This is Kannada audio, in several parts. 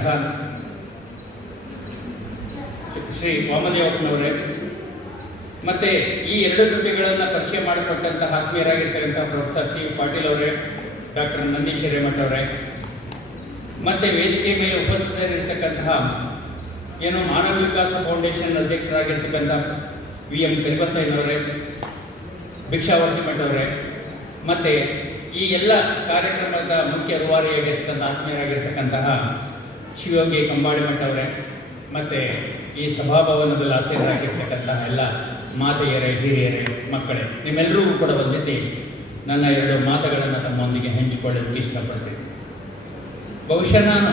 ಆಗಿರ್ತಕ್ಕಂತಹ ಶ್ರೀ ವಾಮದೇವಪ್ಪನವರೇ, ಮತ್ತು ಈ ಎರಡು ಕೃತಿಗಳನ್ನು ಪರಿಚಯ ಮಾಡಿಕೊಟ್ಟಂತಹ ಆತ್ಮೀಯರಾಗಿರ್ತಕ್ಕಂಥ ಪ್ರೊಫೆಸರ್ ಸಿ ಪಾಟೀಲ್ ಅವರೇ, ಡಾಕ್ಟರ್ ನಂದೀಶ್ ಹಿರೇಮಠ ಅವರೇ, ಮತ್ತು ವೇದಿಕೆ ಮೇಲೆ ಉಪಸ್ಥಿತರಿರ್ತಕ್ಕಂತಹ ಮಾನವ ವಿಕಾಸ ಫೌಂಡೇಶನ್ ಅಧ್ಯಕ್ಷರಾಗಿರ್ತಕ್ಕಂಥ VM ಕರಿಬಸಯ್ಯನವರೇ, ಭಿಕ್ಷಾವರ್ತಿ ಮಠ ಅವರೇ, ಮತ್ತು ಈ ಎಲ್ಲ ಕಾರ್ಯಕ್ರಮದ ಮುಖ್ಯ ರೂವಾರಿಯಾಗಿರ್ತಕ್ಕಂಥ ಆತ್ಮೀಯರಾಗಿರ್ತಕ್ಕಂತಹ ಶಿವಯೋಗಿ ಕಂಬಾಳಿ ಮಠ ಅವರೇ, ಮತ್ತು ಈ ಸಭಾಭವನದಲ್ಲಿ ಆಸೀನರಾಗಿರ್ತಕ್ಕಂತಹ ಎಲ್ಲ ಮಾತೆಯರೇ, ಹಿರಿಯರೇ, ಮಕ್ಕಳೇ, ನಿಮ್ಮೆಲ್ಲರಿಗೂ ಕೂಡ ವಂದಿಸಿ ನನ್ನ ಎರಡು ಮಾತುಗಳನ್ನು ತಮ್ಮೊಂದಿಗೆ ಹಂಚಿಕೊಳ್ಳೋದಕ್ಕೆ ಇಷ್ಟಪಡ್ತೀನಿ. ಬಹುಶಃ ನಾನು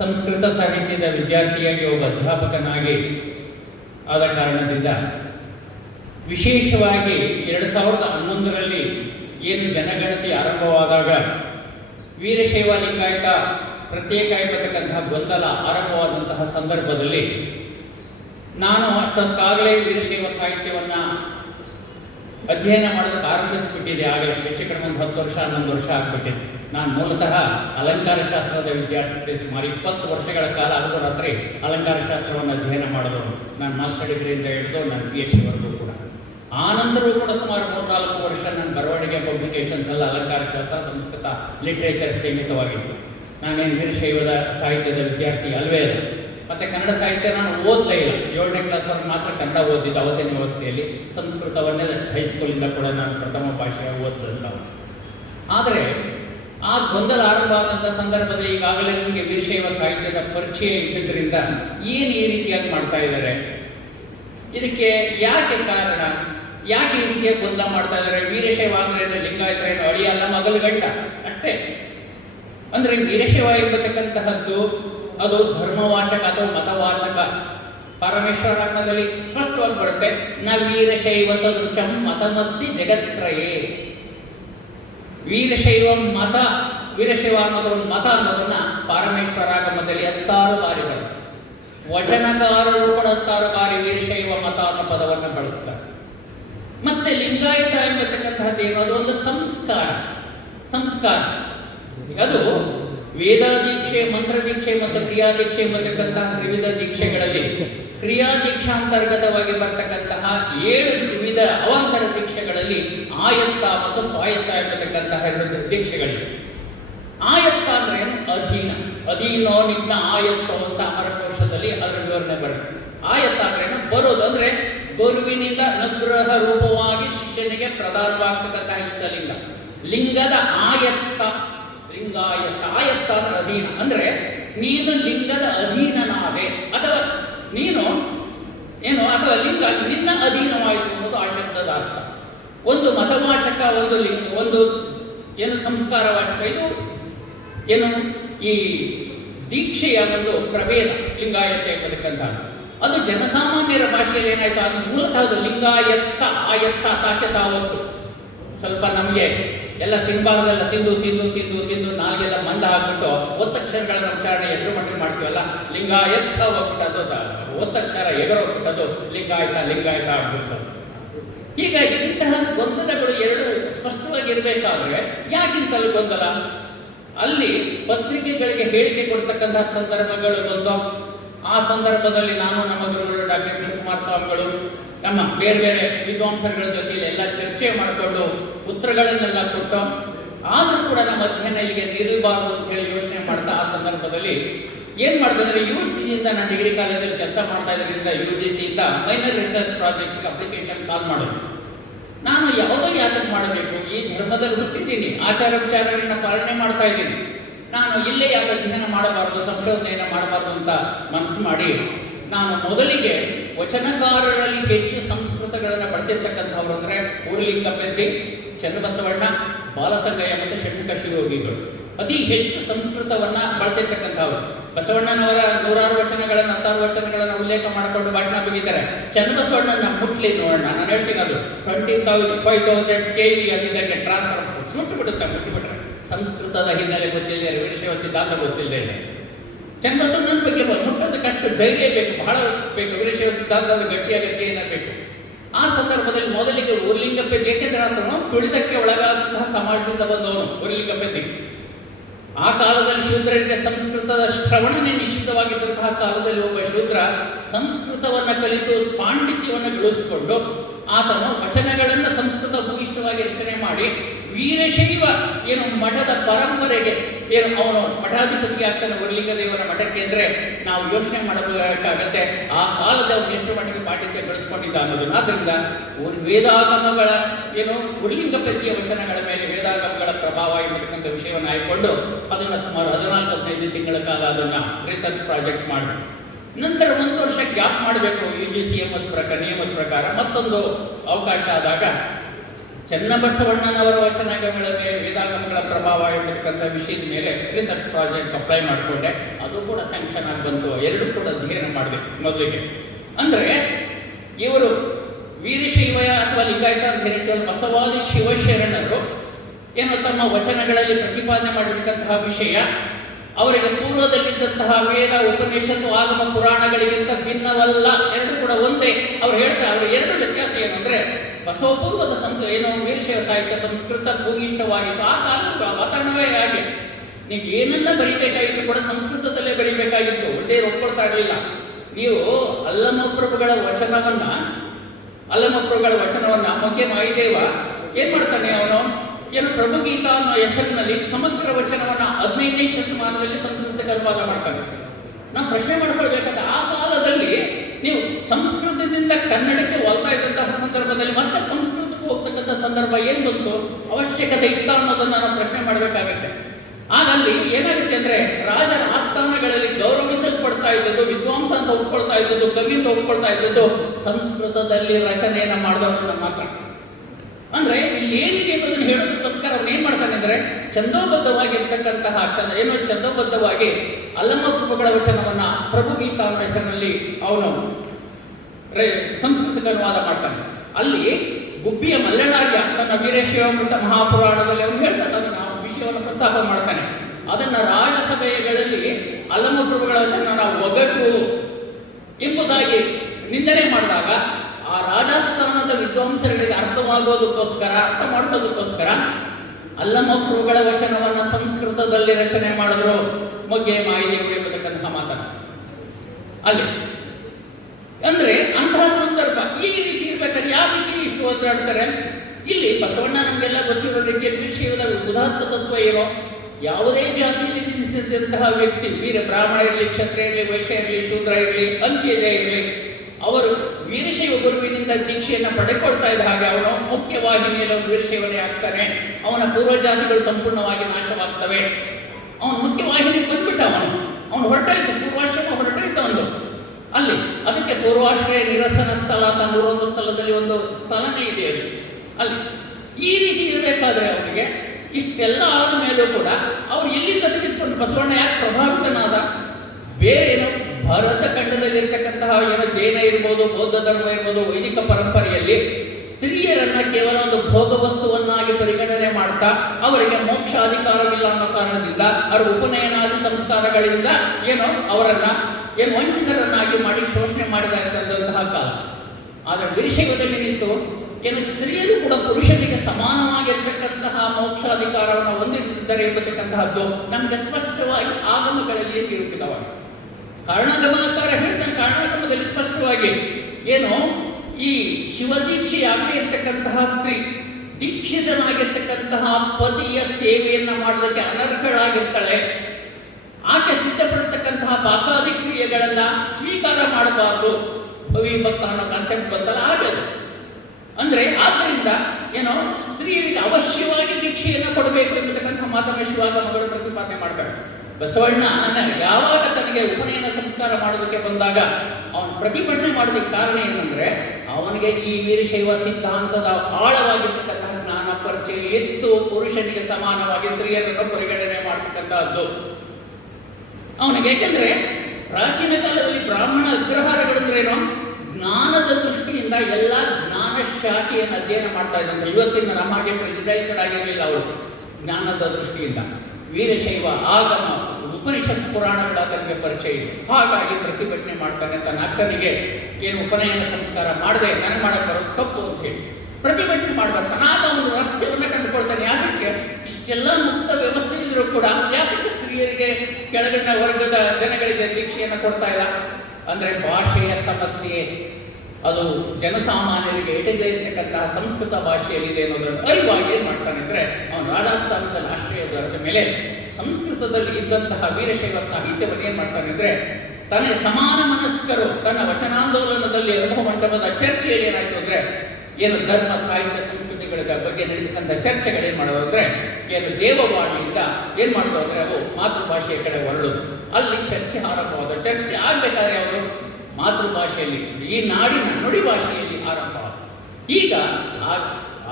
ಸಂಸ್ಕೃತ ಸಾಹಿತ್ಯದ ವಿದ್ಯಾರ್ಥಿಯಾಗಿ ಒಬ್ಬ ಅಧ್ಯಾಪಕನಾಗಿ ಆದ ಕಾರಣದಿಂದ ವಿಶೇಷವಾಗಿ 2011ರಲ್ಲಿ ಏನು ಜನಗಣತಿ ಆರಂಭವಾದಾಗ ವೀರಶೈವ ಲಿಂಗಾಯತ ಪ್ರತ್ಯೇಕ ಎಂಬತಕ್ಕಂತಹ ಗೊಂದಲ ಆರಂಭವಾದಂತಹ ಸಂದರ್ಭದಲ್ಲಿ ನಾನು ಅಷ್ಟೊತ್ತಾಗಲೇ ವೀರಶೈವ ಸಾಹಿತ್ಯವನ್ನು ಅಧ್ಯಯನ ಮಾಡೋದಕ್ಕೆ ಆರಂಭಿಸಿಬಿಟ್ಟಿದೆ. ಆಗಲೇ ಹೆಚ್ಚು ಕಡಿಮೆ 10 ವರ್ಷ 11 ವರ್ಷ ಆಗಿಬಿಟ್ಟಿದೆ. ನಾನು ಮೂಲತಃ ಅಲಂಕಾರ ಶಾಸ್ತ್ರದ ವಿದ್ಯಾರ್ಥಿ. ಸುಮಾರು 20 ವರ್ಷಗಳ ಕಾಲ ರಾತ್ರಿ ಅಲಂಕಾರ ಶಾಸ್ತ್ರವನ್ನು ಅಧ್ಯಯನ ಮಾಡಿದವರು. ನಾನು ಮಾಸ್ಟರ್ ಡಿಗ್ರಿಯಿಂದ ಹಿಡಿದು ನಾನು PhD ಕೂಡ. ಆ ನಂತರವೂ ಕೂಡ ಸುಮಾರು 3-4 ವರ್ಷ ನನ್ನ ಬರವಣಿಗೆ ಪಬ್ಲಿಕೇಶನ್ಸ್ ಎಲ್ಲ ಅಲಂಕಾರ ಶಾಸ್ತ್ರ, ಸಂಸ್ಕೃತ, ಲಿಟ್ರೇಚರ್ ಸೀಮಿತವಾಗಿತ್ತು. ನಾನೇನು ವೀರಶೈವದ ಸಾಹಿತ್ಯದ ವಿದ್ಯಾರ್ಥಿ ಅಲ್ವೇ ಇಲ್ಲ. ಮತ್ತು ಕನ್ನಡ ಸಾಹಿತ್ಯ ನಾನು ಓದಲೇ ಇಲ್ಲ. 7ನೇ ಕ್ಲಾಸ್ವರೆಗೆ ಮಾತ್ರ ಕನ್ನಡ ಓದಿದ್ದು ಅವತ್ತಿನ ವ್ಯವಸ್ಥೆಯಲ್ಲಿ. ಸಂಸ್ಕೃತವನ್ನೇ ಹೈಸ್ಕೂಲಿಂದ ಕೂಡ ನಾನು ಪ್ರಥಮ ಭಾಷೆಯಾಗಿ ಓದಿದಂಥವು. ಆದರೆ ಆ ಗೊಂದಲ ಆರಂಭ ಆದಂಥ ಸಂದರ್ಭದಲ್ಲಿ ಈಗಾಗಲೇ ನಿಮಗೆ ವೀರಶೈವ ಸಾಹಿತ್ಯದ ಪರಿಚಯ ಇದ್ದಿದ್ದರಿಂದ ಏನು ಈ ರೀತಿಯಾಗಿ ಮಾಡ್ತಾ ಇದ್ದಾರೆ, ಇದಕ್ಕೆ ಯಾಕೆ ಕಾರಣ, ಯಾಕೆ ಈ ರೀತಿಯಾಗಿ ಗೊಂದಲ ಮಾಡ್ತಾ ಇದ್ದಾರೆ? ವೀರಶೈವ ಅಂದ್ರೆ ಲಿಂಗಾಯತರೇನು ಅಳಿಯಲ್ಲ, ಮಗಲು ಗಂಡ ಅಷ್ಟೇ. ಅಂದರೆ ವೀರಶೈವ ಎಂಬತಕ್ಕಂತಹದ್ದು ಅದು ಧರ್ಮವಾಚಕ ಅಥವಾ ಮತವಾಚಕ. ಪರಮೇಶ್ವರಾತ್ಮದಲ್ಲಿ ಸ್ಪಷ್ಟವಾಗಿ ಬರುತ್ತೆ, ನ ವೀರಶೈವ ಸದೃಶಂ ಮತಮಸ್ತಿ ಜಗತ್ರಯೇ. ವೀರಶೈವ ಮತ, ವೀರಶೈವ ಅನ್ನೋದು ಒಂದು ಮತ ಅನ್ನೋದನ್ನ ಪರಮೇಶ್ವರಾಗಮದಲ್ಲಿ 16 ಬಾರಿ ಬರುತ್ತೆ. ವಚನಕಾರರು ಕೂಡ 16 ಬಾರಿ ವೀರಶೈವ ಮತ ಅನ್ನೋ ಪದವನ್ನು ಬಳಸ್ತಾರೆ. ಮತ್ತೆ ಲಿಂಗಾಯತ ಎಂಬತಕ್ಕಂತಹದ್ದು ಏನು, ಅದು ಒಂದು ಸಂಸ್ಕಾರ. ಅದು ವೇದ ದೀಕ್ಷೆ, ಮಂತ್ರ ದೀಕ್ಷೆ ಮತ್ತು ಕ್ರಿಯಾ ದೀಕ್ಷೆ ಎಂಬತಕ್ಕಂತಹ ತ್ರಿವಿಧ ದೀಕ್ಷೆಗಳಲ್ಲಿ ಕ್ರಿಯಾದೀಕ್ಷಾಂತರ್ಗತವಾಗಿ ಬರ್ತಕ್ಕಂತಹ 7 ವಿವಿಧ ಅವಾಂತರ ದೀಕ್ಷೆಗಳಲ್ಲಿ ಆಯತ್ತ ಮತ್ತು ಸ್ವಾಯತ್ತ ಎಂಬತಕ್ಕಂತಹ 2 ದೀಕ್ಷೆಗಳಿವೆ. ಆಯತ್ತ ಅಂದ್ರೆ ಏನು? ಅಧೀನೋ ನಿನ್ನ ಆಯತ್ತೋ ಅಂತ ಹರಕೋಶದಲ್ಲಿ ಅದರ ವಿವರಣೆ ಬರುತ್ತೆ. ಆಯತ್ತ ಅಂದ್ರೆ ಏನು? ಬರೋದು ಅಂದ್ರೆ ಗುರುವಿನಿಂದ ಅನುಗ್ರಹ ರೂಪವಾಗಿ ಶಿಷ್ಯನಿಗೆ ಪ್ರದಾನವಾಗ್ತಕ್ಕಂತಹ ಇಷ್ಟಲಿಂಗ. ಲಿಂಗದ ಆಯತ್ತ, ಲಿಂಗಾಯತ್ತ. ಆಯತ್ತ ಅಂದ್ರೆ ಅಧೀನ, ಅಂದ್ರೆ ನೀನು ಲಿಂಗದ ಅಧೀನನಾವೆ, ಅಥವಾ ನೀನು ಏನು, ಅಥವಾ ಲಿಂಗ ನಿನ್ನ ಅಧೀನವಾಯಿತು ಅನ್ನೋದು ಆ ಶಬ್ದದ ಅರ್ಥ. ಒಂದು ಮತವಾಚಕ, ಒಂದು ಲಿಂಗ, ಒಂದು ಏನು ಸಂಸ್ಕಾರವಾಚಕ. ಇದು ಏನು ಈ ದೀಕ್ಷೆಯ ಒಂದು ಪ್ರಭೇದ ಲಿಂಗಾಯತ್ತ ಎಂಬತಕ್ಕಂಥ. ಅದು ಜನಸಾಮಾನ್ಯರ ಭಾಷೆಯಲ್ಲಿ ಏನಾಯ್ತು, ಅದು ಮೂಲತಃ ಅದು ಲಿಂಗಾಯತ್ತ, ಆಯತ್ತ, ತಾಕ್ಯತಾವತ್ತು. ಸ್ವಲ್ಪ ನಮಗೆ ಎಲ್ಲ ತಿನ್ಬಾರ್ದೆಲ್ಲ ತಿಂದು ತಿಂದು ತಿಂದು ತಿಂದು ನಾಲ್ಗೆಲ್ಲ ಮಂದ ಹಾಕ್ಬಿಟ್ಟು ಒತ್ತಕ್ಷರಗಳ ಉಚ್ಚಾರಣೆ ಎಷ್ಟು ಮಟ್ಟಿಗೆ ಮಾಡ್ತೀವಲ್ಲ, ಲಿಂಗಾಯತ್ತ ಹೋಗ್ಬಿಟ್ಟದು, ಒತ್ತಕ್ಷರ ಎಗರೋಗ್ಬಿಟ್ಟದು ಲಿಂಗಾಯತ ಲಿಂಗಾಯತ ಆಗ್ಬಿಟ್ಟು. ಹೀಗಾಗಿ ಇಂತಹ ಗೊಂದಲಗಳು ಎರಡು ಸ್ಪಷ್ಟವಾಗಿರಬೇಕಾದ್ರೆ ಯಾಕಿಂತಲೂ ಗೊಂದಲ? ಅಲ್ಲಿ ಪತ್ರಿಕೆಗಳಿಗೆ ಹೇಳಿಕೆ ಕೊಡ್ತಕ್ಕಂತಹ ಸಂದರ್ಭಗಳು ಬಂದು, ಆ ಸಂದರ್ಭದಲ್ಲಿ ನಾನು ನಮ್ಮ ಗುರುಗಳು ಡಾಕ್ಟರ್ ಶಿವಕುಮಾರ ಸ್ವಾಮಿಗಳು ನಮ್ಮ ಬೇರೆ ಬೇರೆ ವಿದ್ವಾಂಸಗಳ ಜೊತೆಯಲ್ಲಿ ಎಲ್ಲ ಚರ್ಚೆ ಮಾಡಿಕೊಂಡು ಉತ್ತರಗಳನ್ನೆಲ್ಲ ಕೊಟ್ಟು, ಆದರೂ ಕೂಡ ನಮ್ಮ ಅಧ್ಯಯನ ಇಲ್ಲಿಗೆ ನಿಲ್ಲಬಾರದು ಅಂತ ಹೇಳಿ ಯೋಚನೆ ಮಾಡ್ತಾ ಆ ಸಂದರ್ಭದಲ್ಲಿ ಏನು ಮಾಡಿದೆ ಅಂದರೆ, UGCಯಿಂದ ನಾನು ಡಿಗ್ರಿ ಕಾಲೇಜಲ್ಲಿ ಕೆಲಸ ಮಾಡ್ತಾ ಇದ್ರಿಂದ UGCಯಿಂದ ಮೈನರ್ ರಿಸರ್ಚ್ ಪ್ರಾಜೆಕ್ಟ್ಸ್ಗೆ ಅಪ್ಲಿಕೇಶನ್ ಕಾಲ್ ಮಾಡೋದು. ನಾನು ಯಾವುದೋ ಯಾತಕ್ಕೆ ಮಾಡಬೇಕು, ಈ ಧರ್ಮದಲ್ಲಿ ಹುಟ್ಟಿದ್ದೀನಿ, ಆಚಾರ ವಿಚಾರಗಳನ್ನ ಪಾಲನೆ ಮಾಡ್ತಾ ಇದ್ದೀನಿ, ನಾನು ಇಲ್ಲೇ ಯಾವ ಅಧ್ಯಯನ ಮಾಡಬಾರ್ದು, ಸಂಶೋಧನೆಯನ್ನು ಮಾಡಬಾರ್ದು ಅಂತ ಮನಸ್ಸು ಮಾಡಿ ನಾನು ಮೊದಲಿಗೆ ವಚನಕಾರರಲ್ಲಿ ಹೆಚ್ಚು ಸಂಸ್ಕೃತಗಳನ್ನು ಬಳಸಿರ್ತಕ್ಕಂಥವ್ರು ಅಂದರೆ ಊರ್ಲಿಂಗಪೆದ್ದಿ, ಚನ್ನಬಸವಣ್ಣ, ಬಾಲಸಂಗಯ್ಯ ಮತ್ತು ಷಣ್ಮುಖ ಶಿವಯೋಗಿಗಳು ಅತಿ ಹೆಚ್ಚು ಸಂಸ್ಕೃತವನ್ನ ಬಳಸಿರ್ತಕ್ಕಂಥವ್ರು. ಬಸವಣ್ಣನವರ 106 ವಚನಗಳನ್ನು 16 ವಚನಗಳನ್ನು ಉಲ್ಲೇಖ ಮಾಡಿಕೊಂಡು ಭಾಷಣ ಬೀಗಿದ್ದಾರೆ. ಚನ್ನಬಸವಣ್ಣನ ಮುಟ್ಲಿ ನೋಡೋಣ, ನಾನು ಹೇಳ್ತೀನಿ ಅದು 25,000 kV ಅದಿದ್ದಕ್ಕೆ ಟ್ರಾನ್ಸ್ಫರ್ ಸುಟ್ಟು ಬಿಡುತ್ತೆ. ಮುಟ್ಟಿಬಿಟ್ರೆ ಸಂಸ್ಕೃತದ ಹಿನ್ನೆಲೆ ಗೊತ್ತಿಲ್ಲದೆ, ವೀರಶೈವ ಸಿದ್ಧಾಂತ ಗೊತ್ತಿಲ್ಲದೆ, ಚನ್ನಬಸವಣ್ಣನ ಬಗ್ಗೆ ಮುಟ್ಟೋದಕ್ಕಷ್ಟು ಧೈರ್ಯ ಬೇಕು, ಬಹಳ ಬೇಕು. ವೀರಶೈವ ಸಿದ್ಧಾಂತದ ಗಟ್ಟಿಯಾಗತ್ತೆ ಏನಾಗಬೇಕು. ಆ ಸಂದರ್ಭದಲ್ಲಿ ಮೊದಲಿಗೆ ಊರ್ಲಿಂಗಪೆದ್ದಿ, ಏಕೆಂದ್ರೆ ಆತನು ತುಳಿತಕ್ಕೆ ಒಳಗಾದಂತಹ ಸಮಾಜದಿಂದ ಬಂದವನು ಊರ್ಲಿಂಗಪೆದ್ದಿ. ಆ ಕಾಲದಲ್ಲಿ ಶೂದ್ರರಿಗೆ ಸಂಸ್ಕೃತದ ಶ್ರವಣನೆ ನಿಷಿದ್ಧವಾಗಿದ್ದಂತಹ ಕಾಲದಲ್ಲಿ ಒಬ್ಬ ಶೂದ್ರ ಸಂಸ್ಕೃತವನ್ನು ಕಲಿತು ಪಾಂಡಿತ್ಯವನ್ನು ಬೆಳೆಸಿಕೊಂಡು ಆತನು ವಚನಗಳನ್ನು ಸಂಸ್ಕೃತ ಭೂಯಿಷ್ಠವಾಗಿ ರಚನೆ ಮಾಡಿ ವೀರಶೈವ ಮಠದ ಪರಂಪರೆಗೆ ಅವನು ಮಠಾಧಿಪತಿ ಆಗ್ತಾನೆ ವರಲಿಂಗ ದೇವರ ಮಠಕ್ಕೆ. ಅಂದರೆ ನಾವು ಯೋಚನೆ ಮಾಡಬೇಕಾಗತ್ತೆ ಆ ಕಾಲದವನು ಎಷ್ಟು ಮಟ್ಟಿಗೆ ಪಾಂಡಿತ್ಯ ಬೆಳೆಸ್ಕೊಂಡಿದ್ದ ಅನ್ನೋದು. ಆದ್ದರಿಂದ ವೇದಾಗಮಗಳ ವರಲಿಂಗ ಪದ್ಯ ವಚನಗಳ ಮೇಲೆ ವೇದಾಗಮಗಳ ಪ್ರಭಾವ ಎಂಬತಕ್ಕಂಥ ವಿಷಯವನ್ನು ಆಯ್ಕೊಂಡು ಅದನ್ನು ಸುಮಾರು 14-15 ತಿಂಗಳ ಕಾಲ ಅದನ್ನು ರಿಸರ್ಚ್ ಪ್ರಾಜೆಕ್ಟ್ ಮಾಡಿ ನಂತರ 1 ವರ್ಷ ಗ್ಯಾಪ್ ಮಾಡಬೇಕು UGC ನಿಯಮದ ಪ್ರಕಾರ. ಮತ್ತೊಂದು ಅವಕಾಶ ಆದಾಗ ಚನ್ನಬಸವಣ್ಣನವರ ವಚನಗಳ ಮೇಲೆ ವೇದಾಗಮಗಳ ಪ್ರಭಾವ ಎಂಬತಕ್ಕಂಥ ವಿಷಯದ ಮೇಲೆ ರಿಸರ್ಚ್ ಪ್ರಾಜೆಕ್ಟ್ ಅಪ್ಲೈ ಮಾಡಿಕೊಂಡೆ. ಅದು ಕೂಡ ಸ್ಯಾಂಕ್ಷನ್ ಆಗಿ ಬಂತು. ಎರಡು ಕೂಡ ಅಧ್ಯಯನ ಮಾಡಿದೆ ಮೊದಲಿಗೆ. ಅಂದರೆ ಇವರು ವೀರಶೈವ ಅಥವಾ ಲಿಂಗಾಯತ ಅಂತ ಹೇಳ್ತೀವಿ ಬಸವಾದಿ ಶಿವಶರಣರು ತಮ್ಮ ವಚನಗಳಲ್ಲಿ ಪ್ರತಿಪಾದನೆ ಮಾಡಿರ್ತಕ್ಕಂತಹ ವಿಷಯ ಅವರಿಗೆ ಪೂರ್ವದಲ್ಲಿದ್ದಂತಹ ವೇದ ಉಪನಿಷತ್ತು ಆಗಮ ಪುರಾಣಗಳಿಗಿಂತ ಭಿನ್ನವಲ್ಲ, ಎರಡು ಕೂಡ ಒಂದೇ. ಅವ್ರು ಹೇಳ್ತಾರೆ ಅವ್ರ ಎರಡು ವ್ಯತ್ಯಾಸ ಏನಂದ್ರೆ ಬಸವಪೂರ್ವದ ವೀರಶೈವ ಸಾಹಿತ್ಯ ಸಂಸ್ಕೃತ ಭೂಯಿಷ್ಠವಾಗಿತ್ತು. ಆ ಕಾಲದ ವಾತಾವರಣವೇ ಹಾಗೆ. ನೀವು ಏನನ್ನ ಬರೀಬೇಕಾಗಿತ್ತು ಕೂಡ ಸಂಸ್ಕೃತದಲ್ಲೇ ಬರೀಬೇಕಾಗಿತ್ತು. ಒಂದೇ ಒಪ್ಕೊಳ್ತಾ ಇರಲಿಲ್ಲ. ನೀವು ಅಲ್ಲಮಪ್ರಭುಗಳ ವಚನವನ್ನ ಮೊಗ್ಗೆ ಮಾಯಿದೇವ ಏನ್ ಮಾಡ್ತಾನೆ ಅವನು ಪ್ರಭುಗೀತಾ ಅನ್ನೋ ಹೆಸರಿನಲ್ಲಿ ಸಮಗ್ರ ವಚನವನ್ನ 15ನೇ ಶತಮಾನದಲ್ಲಿ ಸಂಸ್ಕೃತಕ್ಕೆ ಅನುವಾದ ಮಾಡ್ತಾನೆ. ನಾವು ಪ್ರಶ್ನೆ ಮಾಡ್ಕೊಳ್ಬೇಕಾದ ಆ ಕಾಲದಲ್ಲಿ ನೀವು ಸಂಸ್ಕೃತದಿಂದ ಕನ್ನಡಕ್ಕೆ ಹೋಗ್ತಾ ಇದ್ದಂತಹ ಸಂದರ್ಭದಲ್ಲಿ ಮತ್ತೆ ಸಂಸ್ಕೃತಕ್ಕೆ ಹೋಗ್ತಕ್ಕಂಥ ಸಂದರ್ಭ ಏನ್ ಬಂತು, ಅವಶ್ಯಕತೆ ಇತ್ತ ಅನ್ನೋದನ್ನ ನಾವು ಪ್ರಶ್ನೆ ಮಾಡಬೇಕಾಗತ್ತೆ. ಆಗಲ್ಲಿ ಏನಾಗುತ್ತೆ ಅಂದ್ರೆ ರಾಜರ ಆಸ್ಥಾನಗಳಲ್ಲಿ ಗೌರವಿಸಲ್ಪಡ್ತಾ ಇದ್ದದ್ದು, ವಿದ್ವಾಂಸ ಅಂತ ಒಪ್ಕೊಳ್ತಾ ಇದ್ದದ್ದು, ಕವಿ ಅಂತ ಒಪ್ಕೊಳ್ತಾ ಇದ್ದದ್ದು ಸಂಸ್ಕೃತದಲ್ಲಿ ರಚನೆಯನ್ನ ಮಾಡಿದವ್ರನ್ನ ಮಾತ್ರ. ಅಂದ್ರೆ ಇಲ್ಲಿ ಏನಿದೆ ಅನ್ನೋದನ್ನು ಹೇಳೋದಕ್ಕೋಸ್ಕರ ಅವನು ಏನ್ ಮಾಡ್ತಾನೆ ಅಂದ್ರೆ ಛಂದೋಬದ್ಧವಾಗಿರ್ತಕ್ಕಂತಹ ಛಂದೋಬದ್ಧವಾಗಿ ಅಲ್ಲಮಪ್ರಭುಗಳ ವಚನವನ್ನ ಪ್ರಭುಗೀತಾ ಅನ್ನೋ ಹೆಸರಿನಲ್ಲಿ ಅವನು ಸಂಸ್ಕೃತಕ್ಕೆ ಅನುವಾದ ಮಾಡ್ತಾನೆ. ಅಲ್ಲಿ ಗುಬ್ಬಿಯ ಮಲ್ಲಣ್ಣಾರ್ಯ ತನ್ನ ವೀರಶೈವಾಮೃತ ಮಹಾಪುರಾಣದಲ್ಲಿ ಅವನು ಹೇಳ್ತಾನೆ, ಅದನ್ನ ವಿಷಯವನ್ನು ಪ್ರಸ್ತಾಪ ಮಾಡ್ತಾನೆ. ಅದನ್ನ ರಾಜಸಭೆಗಳಲ್ಲಿ ಅಲ್ಲಮಪ್ರಭುಗಳ ವಚನ ಒಗಟು ಎಂಬುದಾಗಿ ನಿಂದನೆ ಮಾಡಿದಾಗ ಆ ರಾಜಸ್ಥಾನದ ವಿದ್ವಾಂಸರಿಗೆ ಅರ್ಥ ಮಾಡಿಸೋದಕ್ಕೋಸ್ಕರ ಅಲ್ಲಮಪ್ರಭುಗಳ ವಚನವನ್ನ ಸಂಸ್ಕೃತದಲ್ಲಿ ರಚನೆ ಮಾಡಿದ್ರು ಮೊಗ್ಗೆ ಮಾಯಿದೇವರು ಎಂಬತಕ್ಕಂತಹ ಮಾತನ್ನ ಅಲ್ಲಿ. ಅಂದ್ರೆ ಅಂತಹ ಸಂದರ್ಭ ಈ ರೀತಿ ಇರ್ಬೇಕಾದ್ರೆ ಯಾವ ರೀತಿ ಇಷ್ಟು ಒದ್ದಾಡ್ತಾರೆ. ಇಲ್ಲಿ ಬಸವಣ್ಣ ನಮಗೆಲ್ಲ ಗೊತ್ತಿರೋ ರೀತಿಯ ವೀರಶೈವದ ಉದಾತ್ತ ತತ್ವ ಏನೋ, ಯಾವುದೇ ಜಾತಿಯಲ್ಲಿ ಜನಿಸಿದಂತಹ ವ್ಯಕ್ತಿ, ಬ್ರಾಹ್ಮಣ ಇರಲಿ, ಕ್ಷತ್ರಿಯ ಇರಲಿ, ವೈಶ್ಯ ಇರಲಿ, ಶೂದ್ರ ಇರಲಿ, ಅಂತ್ಯಜ ಇರಲಿ, ಅವರು ವೀರಶೈವ ಗುರುವಿನಿಂದ ದೀಕ್ಷೆಯನ್ನು ಪಡೆದುಕೊಳ್ತಾ ಇದ್ದ ಹಾಗೆ ಅವನು ಮುಖ್ಯವಾಹಿನಿಯಲ್ಲಿ ವೀರಶೈವನೇ ಆಗ್ತಾನೆ. ಅವನ ಪೂರ್ವಜಾತಿಗಳು ಸಂಪೂರ್ಣವಾಗಿ ನಾಶವಾಗ್ತವೆ. ಅವನು ಮುಖ್ಯವಾಹಿನಿಗೆ ಬಂದ್ಬಿಟ್ಟ. ಅವನು ಹೊರಟಾಯ್ತು, ಪೂರ್ವಾಶ್ರಮ ಹೊರಟಾಯ್ತು ಅವನು ಅಲ್ಲಿ. ಅದಕ್ಕೆ ಪೂರ್ವಾಶ್ರಯ ನಿರಸನ ಸ್ಥಳ ಅಂತ 101 ಸ್ಥಳದಲ್ಲಿ ಒಂದು ಸ್ಥಳನೇ ಇದೆ ಅಲ್ಲಿ. ಈ ರೀತಿ ಇರಬೇಕಾದ್ರೆ ಅವನಿಗೆ ಇಷ್ಟೆಲ್ಲ ಆದ ಮೇಲೂ ಕೂಡ ಅವ್ರು ಎಲ್ಲಿಂದ ತೆಗೆದುಕೊಂಡು ಬಸವಣ್ಣ ಯಾಕೆ ಪ್ರಭಾವಿತನಾದ? ಬೇರೆ ಏನೋ ಭಾರತ ಖಂಡದಲ್ಲಿರ್ತಕ್ಕಂತಹ ಜೈನ ಇರ್ಬೋದು, ಬೌದ್ಧ ಧರ್ಮ ಇರ್ಬೋದು, ವೈದಿಕ ಪರಂಪರೆಯಲ್ಲಿ ಸ್ತ್ರೀಯರನ್ನ ಕೇವಲ ಒಂದು ಭೋಗ ವಸ್ತುವನ್ನಾಗಿ ಪರಿಗಣನೆ ಮಾಡ್ತಾ ಅವರಿಗೆ ಮೋಕ್ಷಾಧಿಕಾರವಿಲ್ಲ ಅನ್ನೋ ಕಾರಣದಿಂದ ಅವರ ಉಪನಯನಾದಿ ಸಂಸ್ಕಾರಗಳಿಂದ ಅವರನ್ನ ವಂಚಿತರನ್ನಾಗಿ ಮಾಡಿ ಶೋಷಣೆ ಮಾಡಿದ ಇದ್ದಂತಹ ಕಾಲ. ಆದರೆ ವೀರಶೈವದಲ್ಲಿ ನಿಂತು ಸ್ತ್ರೀಯರು ಕೂಡ ಪುರುಷನಿಗೆ ಸಮಾನವಾಗಿರ್ತಕ್ಕಂತಹ ಮೋಕ್ಷಾಧಿಕಾರವನ್ನು ಹೊಂದಿದ್ದಾರೆ ಎಂಬತಕ್ಕಂತಹದ್ದು ನಮಗೆ ಸ್ಪಷ್ಟವಾಗಿ ಆಗಮಗಳಲ್ಲಿ ನಿರೂಪಿತವಾಗಿ ಕಾರಣಗಮನಕಾರ ಹೇಳ್ತಾನೆ. ಕಾರಣಗಮನದಲ್ಲಿ ಸ್ಪಷ್ಟವಾಗಿ ಈ ಶಿವದೀಕ್ಷೆಯಾಗದೇ ಇರ್ತಕ್ಕಂತಹ ಸ್ತ್ರೀ ದೀಕ್ಷಿತನಾಗಿರ್ತಕ್ಕಂತಹ ಪತಿಯ ಸೇವೆಯನ್ನ ಮಾಡೋದಕ್ಕೆ ಅನರ್ಹಳಾಗಿರ್ತಾಳೆ. ಆಕೆ ಸಿದ್ಧಪಡಿಸ್ತಕ್ಕಂತಹ ಪಾಕಾದಿ ಕ್ರಿಯೆಗಳನ್ನ ಸ್ವೀಕಾರ ಮಾಡಬಾರ್ದು. ಭಕ್ತ ಅನ್ನೋ ಕಾನ್ಸೆಪ್ಟ್ ಬಂತಲ್ಲ ಆಗದು. ಅಂದ್ರೆ ಆದ್ದರಿಂದ ಸ್ತ್ರೀಯರಿಗೆ ಅವಶ್ಯವಾಗಿ ದೀಕ್ಷೆಯನ್ನು ಕೊಡಬೇಕು ಎಂಬತಕ್ಕಂತಹ ಮಾತನ್ನು ಶಿವಾಗಮಗಳು ಪ್ರತಿಪಾದನೆ ಮಾಡ್ತಾರೆ. ಬಸವಣ್ಣ ಯಾವಾಗ ತನಗೆ ಉಪನಯನ ಸಂಸ್ಕಾರ ಮಾಡೋದಕ್ಕೆ ಬಂದಾಗ ಅವನು ಪ್ರತಿಭಟನೆ ಮಾಡೋದಕ್ಕೆ ಕಾರಣ ಏನಂದ್ರೆ ಅವನಿಗೆ ಈ ವೀರಶೈವ ಸಿದ್ಧಾಂತದ ಆಳವಾಗಿರ್ತಕ್ಕಂತಹ ಜ್ಞಾನ ಪರಿಚಯ ಎತ್ತು ಪುರುಷನಿಗೆ ಸಮಾನವಾಗಿ ಸ್ತ್ರೀಯರನ್ನು ಪರಿಗಣನೆ ಮಾಡತಕ್ಕಂತಹದ್ದು ಅವನಿಗೆ. ಯಾಕೆಂದ್ರೆ ಪ್ರಾಚೀನ ಕಾಲದಲ್ಲಿ ಬ್ರಾಹ್ಮಣ ಅಗ್ರಹಾರಗಳಂದ್ರೇನು, ಜ್ಞಾನದ ದೃಷ್ಟಿಯಿಂದ ಎಲ್ಲ ಜ್ಞಾನ ಶಾಖೆಯನ್ನು ಅಧ್ಯಯನ ಮಾಡ್ತಾ ಇದ್ದಂತೆ. ಇವತ್ತಿನ ನಮಗೆ ಪ್ರೆಸಿಡೈಸ್ಡ್ ಆಗಿರಲಿಲ್ಲ ಅವರು ಜ್ಞಾನದ ದೃಷ್ಟಿಯಿಂದ. ವೀರಶೈವ ಆಗಮ ಉಪನಿಷತ್ ಪುರಾಣಗಳ ತನಗೆ ಪರಿಚಯ ಇದೆ. ಹಾಗಾಗಿ ಪ್ರತಿಭಟನೆ ಮಾಡ್ತಾನೆ. ತನ್ನ ಅಕ್ಕನಿಗೆ ಉಪನಯನ ಸಂಸ್ಕಾರ ಮಾಡದೆ ನನಗೆ ಮಾಡಕ್ಕೆ ಬರೋದು ತಪ್ಪು ಅಂತ ಹೇಳಿ ಪ್ರತಿಭಟನೆ ಮಾಡ್ಬಾರ್ತಾನೆ. ಆಗ ಒಂದು ರಹಸ್ಯವನ್ನು ಕಂಡುಕೊಳ್ತಾನೆ. ಯಾಕೆ ಇಷ್ಟೆಲ್ಲ ಮುಕ್ತ ವ್ಯವಸ್ಥೆ ಇದ್ರೂ ಕೂಡ ಯಾಕೆ ಕ್ಷತ್ರಿಯರಿಗೆ ಕೆಳಗಿನ ವರ್ಗದ ಜನಗಳಿಗೆ ದೀಕ್ಷೆಯನ್ನು ಕೊಡ್ತಾ ಇಲ್ಲ. ಅಂದ್ರೆ ಭಾಷೆಯ ಸಮಸ್ಯೆ ಅದು ಜನಸಾಮಾನ್ಯರಿಗೆ ಎಟದೇ ಇರ್ತಕ್ಕಂತಹ ಸಂಸ್ಕೃತ ಭಾಷೆಯಲ್ಲಿದೆ ಅನ್ನೋದನ್ನು ಅರಿವಾಗಿ ಏನ್ ಮಾಡ್ತಾನೆ ಅಂದ್ರೆ ಅವನು ರಾಜಸ್ಥಾನದಲ್ಲಿ ಆಶ್ರಯ ದೊರೆತ ಮೇಲೆ ಸಂಸ್ಕೃತದಲ್ಲಿ ಇದ್ದಂತಹ ವೀರಶೈವ ಸಾಹಿತ್ಯವನ್ನು ಏನ್ ಮಾಡ್ತಾನೆ ಅಂದ್ರೆ ತನ್ನ ಸಮಾನ ಮನಸ್ಕರು ತನ್ನ ವಚನಾಂದೋಲನದಲ್ಲಿ ಅನುಭವ ಮಂಟಪದ ಚರ್ಚೆಯಲ್ಲಿ ಏನಾಯ್ತು ಅಂದ್ರೆ ಏನು ಧರ್ಮ ಸಾಹಿತ್ಯ ಸಂಸ್ಕೃತಿಗಳ ಬಗ್ಗೆ ನಡೀತಕ್ಕಂಥ ಚರ್ಚೆಗಳು ಏನ್ ಮಾಡೋದು ಅಂದ್ರೆ ಏನು ದೇವವಾಣಿಯಿಂದ ಏನ್ ಮಾಡೋದು ಅಂದ್ರೆ ಅವು ಮಾತೃಭಾಷೆಯ ಕಡೆ ಹೊರಡುದು. ಅಲ್ಲಿ ಚರ್ಚೆ ಆರಂಭವಾದ ಚರ್ಚೆ ಆಗ್ಬೇಕಾದ್ರೆ ಅವರು ಮಾತೃಭಾಷೆಯಲ್ಲಿ ಈ ನಾಡಿನ ನುಡಿ ಭಾಷೆಯಲ್ಲಿ ಆರಂಭ. ಈಗ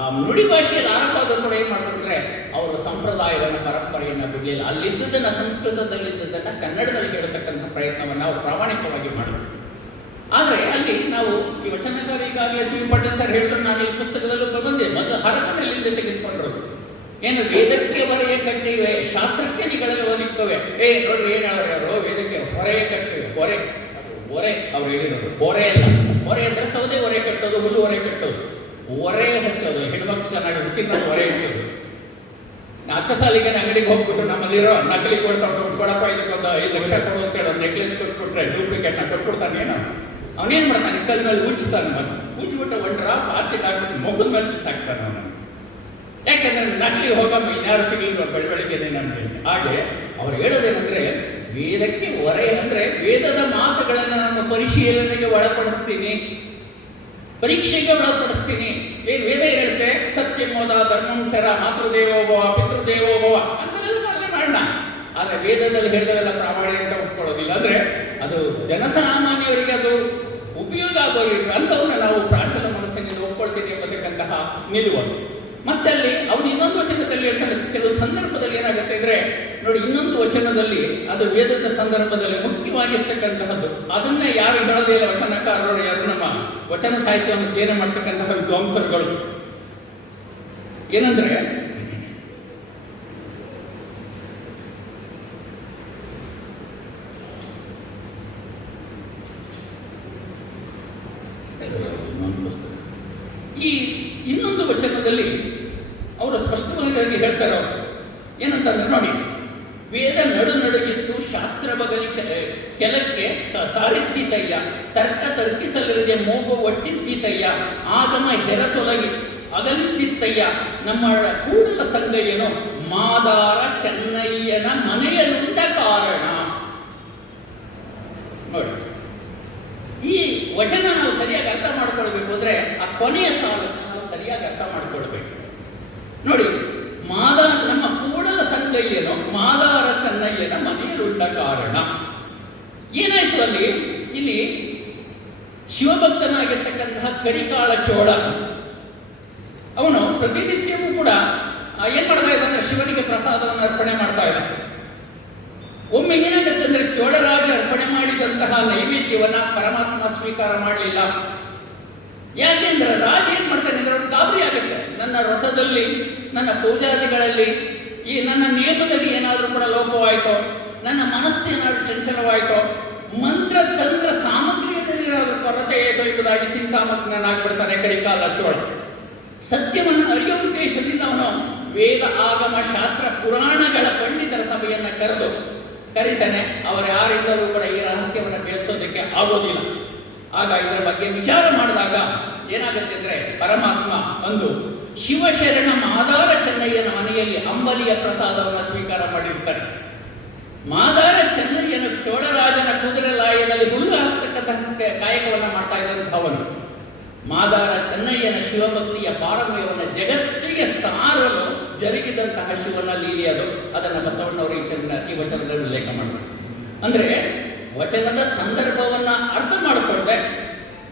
ಆ ನುಡಿ ಭಾಷೆಯಲ್ಲಿ ಆರಂಭ ಆದರೂ ಕೂಡ ಏನ್ ಮಾಡ್ಕೊಂಡ್ರೆ ಅವರ ಸಂಪ್ರದಾಯವನ್ನ ಪರಂಪರೆಯನ್ನ ಬಿಡಲಿಲ್ಲ. ಅಲ್ಲಿದ್ದದನ್ನ ಸಂಸ್ಕೃತದಲ್ಲಿದ್ದದನ್ನ ಕನ್ನಡದಲ್ಲಿ ಹೇಳತಕ್ಕಂಥ ಪ್ರಯತ್ನವನ್ನು ನಾವು ಪ್ರಾಮಾಣಿಕವಾಗಿ ಮಾಡಬೇಕು. ಆದ್ರೆ ಅಲ್ಲಿ ನಾವು ಈ ವಚನಕಾರ ಈಗಾಗಲೇ ಸಿ ಪಾಟೀಲ್ ಸರ್ ಹೇಳಿದ್ರು, ನಾನು ಈ ಪುಸ್ತಕದಲ್ಲೂ ಬಂದೆ. ಮೊದಲು ಹರಕನಲ್ಲಿಂದ ತೆಗೆದುಕೊಂಡಿರೋದು ಏನು ವೇದಕ್ಕೆ ಹೊರೆಯೇ ಕಟ್ಟಿವೆ ಶಾಸ್ತ್ರಕ್ಕೆ ನಿಗಳಲ್ಲಿ ಒಲಿಕ್ಕವೆ. ನೋಡ್ರಿ ಏನ್ ಅವರು ವೇದಕ್ಕೆ ಹೊರೆಯೇ ಕಟ್ಟಿವೆ. ಹೊರೆ ಅವ್ರು ಹೇಳಿರೋದು ಹೊರೆ ಅಲ್ಲ. ಹೊರೆ ಅಂದ್ರೆ ಸೌದೆ ಹೊರೆ ಕಟ್ಟೋದು, ಹುಲ್ಲು ಹೊರೆ ಕಟ್ಟೋದು, ಹೊರೆ ಹಚ್ಚೋದು, ಹೆಣ್ಮಕ್ಳು ಚೆನ್ನಾಗಿ ಹುಚ್ಚಿನ ಹೊರೆ ಇಟ್ಟೋದು. ಅಕ್ಕಸಾಲಿಗೆ ಅಂಗಡಿಗೆ ಹೋಗ್ಬಿಟ್ಟು ನಮ್ಮಲ್ಲಿರೋ ನಕಲಿ ಕೊಡಪ್ಪ ಇದಕ್ಕೊಂದು 5 ಲಕ್ಷ ಕೊಡು ಅಂತ ಹೇಳಿ ಒಂದು ನೆಕ್ಲೆಸ್ ಕೊಟ್ಬಿಟ್ರೆ ಡೂಪ್ಲಿಕೇಟ್ನ ಕೊಟ್ಬಿಡ್ತಾನೆ. ಏನೋ ಅವನೇನ್ ಮಾಡ್ತಾನೆ, ಕಲ್ ಮೇಲೆ ಉಜ್ತಾನೆ. ಮತ್ತೆ ಉಜ್ಬಿಟ್ಟು ಒಂಡ್ರ ಆಸಿಡ್ ಹಾಕ್ಬಿಟ್ಟು ಮುಖದ ಮೇಲೆ ಬಿಸಾಕ್ತಾನೆ ಅವನು. ಯಾಕಂದ್ರೆ ನಕಲಿ ಹೋಗಮ್ಮ ಇನ್ಯಾರು ಸಿಗಲಿಲ್ಲ ಬೆಳವಣಿಗೆ ನಮಗೆ. ಹಾಗೆ ಅವ್ರು ಹೇಳೋದೇನಂದ್ರೆ ವೇದಕ್ಕೆ ಹೊರೆ ಅಂದ್ರೆ ವೇದದ ಮಾತುಗಳನ್ನು ನಾನು ಪರಿಶೀಲನೆಗೆ ಒಳಪಡಿಸ್ತೀನಿ, ಪರೀಕ್ಷೆಗೆ ಒಳಪಡಿಸ್ತೀನಿ. ವೇದ ಹೇಳುತ್ತೆ ಸತ್ಯಮೋದ ಧರ್ಮಂಚರ ಮಾತೃದೇವೋಭವ ಪಿತೃದೇವೋಭವ ಅಂತೆಲ್ಲ ಮಾಡೋಣ. ಆದ್ರೆ ವೇದದಲ್ಲಿ ಹೇಳಿದವೆಲ್ಲ ಪ್ರಾಮಾಣಿಕ ಒಪ್ಕೊಳ್ಳೋದಿಲ್ಲ. ಅಂದ್ರೆ ಅದು ಜನಸಾಮಾನ್ಯರಿಗೆ ಅದು ಉಪಯೋಗ ಆಗೋಗಿತ್ತು ಅಂಥವನ್ನ ನಾವು ಪ್ರಾಂತದ ಮನಸ್ಸಿನಿಂದ ಒಪ್ಕೊಳ್ತೀನಿ ಎಂಬತಕ್ಕಂತಹ ನಿಲುವು. ಮತ್ತೆ ಅಲ್ಲಿ ಅವನು ಇನ್ನೊಂದು ವಚನದಲ್ಲಿ ಹೇಳ್ತಾನೆ, ಕೆಲವು ಸಂದರ್ಭದಲ್ಲಿ ಏನಾಗುತ್ತೆ ಅಂದ್ರೆ ನೋಡಿ, ಇನ್ನೊಂದು ವಚನದಲ್ಲಿ ಅದು ವೇದದ ಸಂದರ್ಭದಲ್ಲಿ ಮುಖ್ಯವಾಗಿರ್ತಕ್ಕಂತಹದ್ದು. ಅದನ್ನೇ ಯಾರು ಹೇಳೋದೇ ಇಲ್ಲ ವಚನಕಾರರು, ಯಾರು ನಮ್ಮ ವಚನ ಸಾಹಿತ್ಯವನ್ನು ಅಧ್ಯಯನ ಮಾಡ್ತಕ್ಕಂತಹ ವಿದ್ವಾಂಸರುಗಳು. ಏನಂದ್ರೆ ಈ ಇನ್ನೊಂದು ವಚನದಲ್ಲಿ ಅವರು ಸ್ಪಷ್ಟವಾಗಿ ಹೇಳ್ತಾರೆ. ಏನಂತಂದ್ರೆ ನೋಡಿ, ವೇದ ನಡುಗಿತ್ತು ಶಾಸ್ತ್ರ ಬಗಲಿ ಕೆಲಕ್ಕೆ ಸಾರಿದ್ದಿತಯ್ಯ, ತರ್ಕ ತರ್ಕಿಸಲಿರದೆ ಮೂಗು ಒಟ್ಟಿದ್ದಿತಯ್ಯ, ಆಗಮ ಹೆರತೊಲಗಿ ಅಗಲಿದ್ದಿತ್ತಯ್ಯ, ನಮ್ಮ ಕೂಡಲ ಸಂಗಯ್ಯನು ಮಾದಾರ ಚೆನ್ನಯ್ಯನ ಮನೆಯಲ್ಲುಂಡ ಕಾರಣ. ನೋಡಿ, ಈ ವಚನ ನಾವು ಸರಿಯಾಗಿ ಅರ್ಥ ಮಾಡ್ಕೊಳ್ಬೇಕು ಅಂದ್ರೆ ಆ ಕೊನೆಯ ಸಾಲನ್ನು ನಾವು ಸರಿಯಾಗಿ ಅರ್ಥ ಮಾಡ್ಕೊಳ್ಬೇಕು. ನೋಡಿ, ನಮ್ಮ ಕೂಡಲ ಸಂಗಯ್ಯನು ಮಾದಾರ ಚೆನ್ನಯ್ಯನ ಮನೆಯಲ್ಲುಂಡ ಕಾರಣ. ಏನಾಯ್ತು ಅಲ್ಲಿ? ಇಲ್ಲಿ ಶಿವಭಕ್ತನಾಗಿರ್ತಕ್ಕಂತಹ ಕರಿಕಾಳ ಚೋಳ ಅವನು ಪ್ರತಿನಿತ್ಯವೂ ಕೂಡ ಏನ್ ಮಾಡ್ತಾ ಇದ್ದಾನೆ, ಶಿವನಿಗೆ ಪ್ರಸಾದವನ್ನು ಅರ್ಪಣೆ ಮಾಡ್ತಾ ಇದ್ದ. ಒಮ್ಮೆ ಏನಾಗುತ್ತೆ ಅಂದ್ರೆ ಚೋಳರಾಜ ಅರ್ಪಣೆ ಮಾಡಿದಂತಹ ನೈವೇದ್ಯವನ್ನ ಪರಮಾತ್ಮ ಸ್ವೀಕಾರ ಮಾಡಲಿಲ್ಲ. ಯಾಕೆಂದ್ರೆ ರಾಜ ಏನ್ ಮಾಡ್ತಾನೆ ಅಂದ್ರೆ ಅವ್ರು ಗಾಬರಿ ಆಗುತ್ತೆ. ನನ್ನ ವ್ರತದಲ್ಲಿ, ನನ್ನ ಪೂಜಾದಿಗಳಲ್ಲಿ, ಈ ನನ್ನ ನೇಮದಲ್ಲಿ ಏನಾದರೂ ಕೂಡ ಲೋಪವಾಯಿತೋ, ನನ್ನ ಮನಸ್ಸು ಏನಾದರೂ ಚಂಚಲವಾಯಿತೋ, ಮಂತ್ರ ತಂತ್ರ ಸಾಮಗ್ರಿಯಲ್ಲಿ ಏನಾದರೂ ಕೊರತೆ ಏತೋ ಎಂಬುದಾಗಿ ಚಿಂತಾಮಗ್ನಾಗ್ಬಿಡ್ತಾನೆ ಕರಿಕಾಲ ಚೋಳ. ಸತ್ಯವನ್ನು ಅರಿಯುವ ಉದ್ದೇಶದಿಂದ ಅವನು ವೇದ ಆಗಮ ಶಾಸ್ತ್ರ ಪುರಾಣಗಳ ಪಂಡಿತರ ಸಭೆಯನ್ನ ಕರೀತಾನೆ. ಅವರು ಯಾರಿಂದಲೂ ಕೂಡ ಈ ರಹಸ್ಯವನ್ನು ತಿಳಿಸೋದಕ್ಕೆ ಆಗೋದಿಲ್ಲ. ಆಗ ಇದರ ಬಗ್ಗೆ ವಿಚಾರ ಮಾಡಿದಾಗ ಏನಾಗುತ್ತೆ ಅಂದ್ರೆ ಪರಮಾತ್ಮ ಒಂದು ಶಿವಶರಣ ಮಾದಾರ ಚೆನ್ನಯ್ಯನ ಮನೆಯಲ್ಲಿ ಅಂಬಲಿಯ ಪ್ರಸಾದವನ್ನು ಸ್ವೀಕಾರ ಮಾಡಿರ್ತಾರೆ. ಮಾದಾರ ಚೆನ್ನಯ್ಯನ ಚೋಳರಾಜನ ಕುದುರೆಲಾಯದಲ್ಲಿ ಹುಲ್ಲು ಹಾಕ್ತಕ್ಕಂತಹ ಕಾಯಕವನ್ನು ಮಾಡ್ತಾ ಇದ್ದಂಥವನು. ಮಾದಾರ ಚೆನ್ನಯ್ಯನ ಶಿವಭಕ್ತಿಯ ಪಾರಮ್ಯವನ್ನು ಜಗತ್ತಿಗೆ ಸಾರಲು ಜರುಗಿದಂತಹ ಶಿವನ ಲೀಲೆ ಅದು. ಅದನ್ನು ಬಸವಣ್ಣವರು ಈ ವಚನದಲ್ಲಿ ಉಲ್ಲೇಖ ಮಾಡಬೇಕು. ಅಂದ್ರೆ ವಚನದ ಸಂದರ್ಭವನ್ನ ಅರ್ಥ ಮಾಡಿಕೊಂಡೆ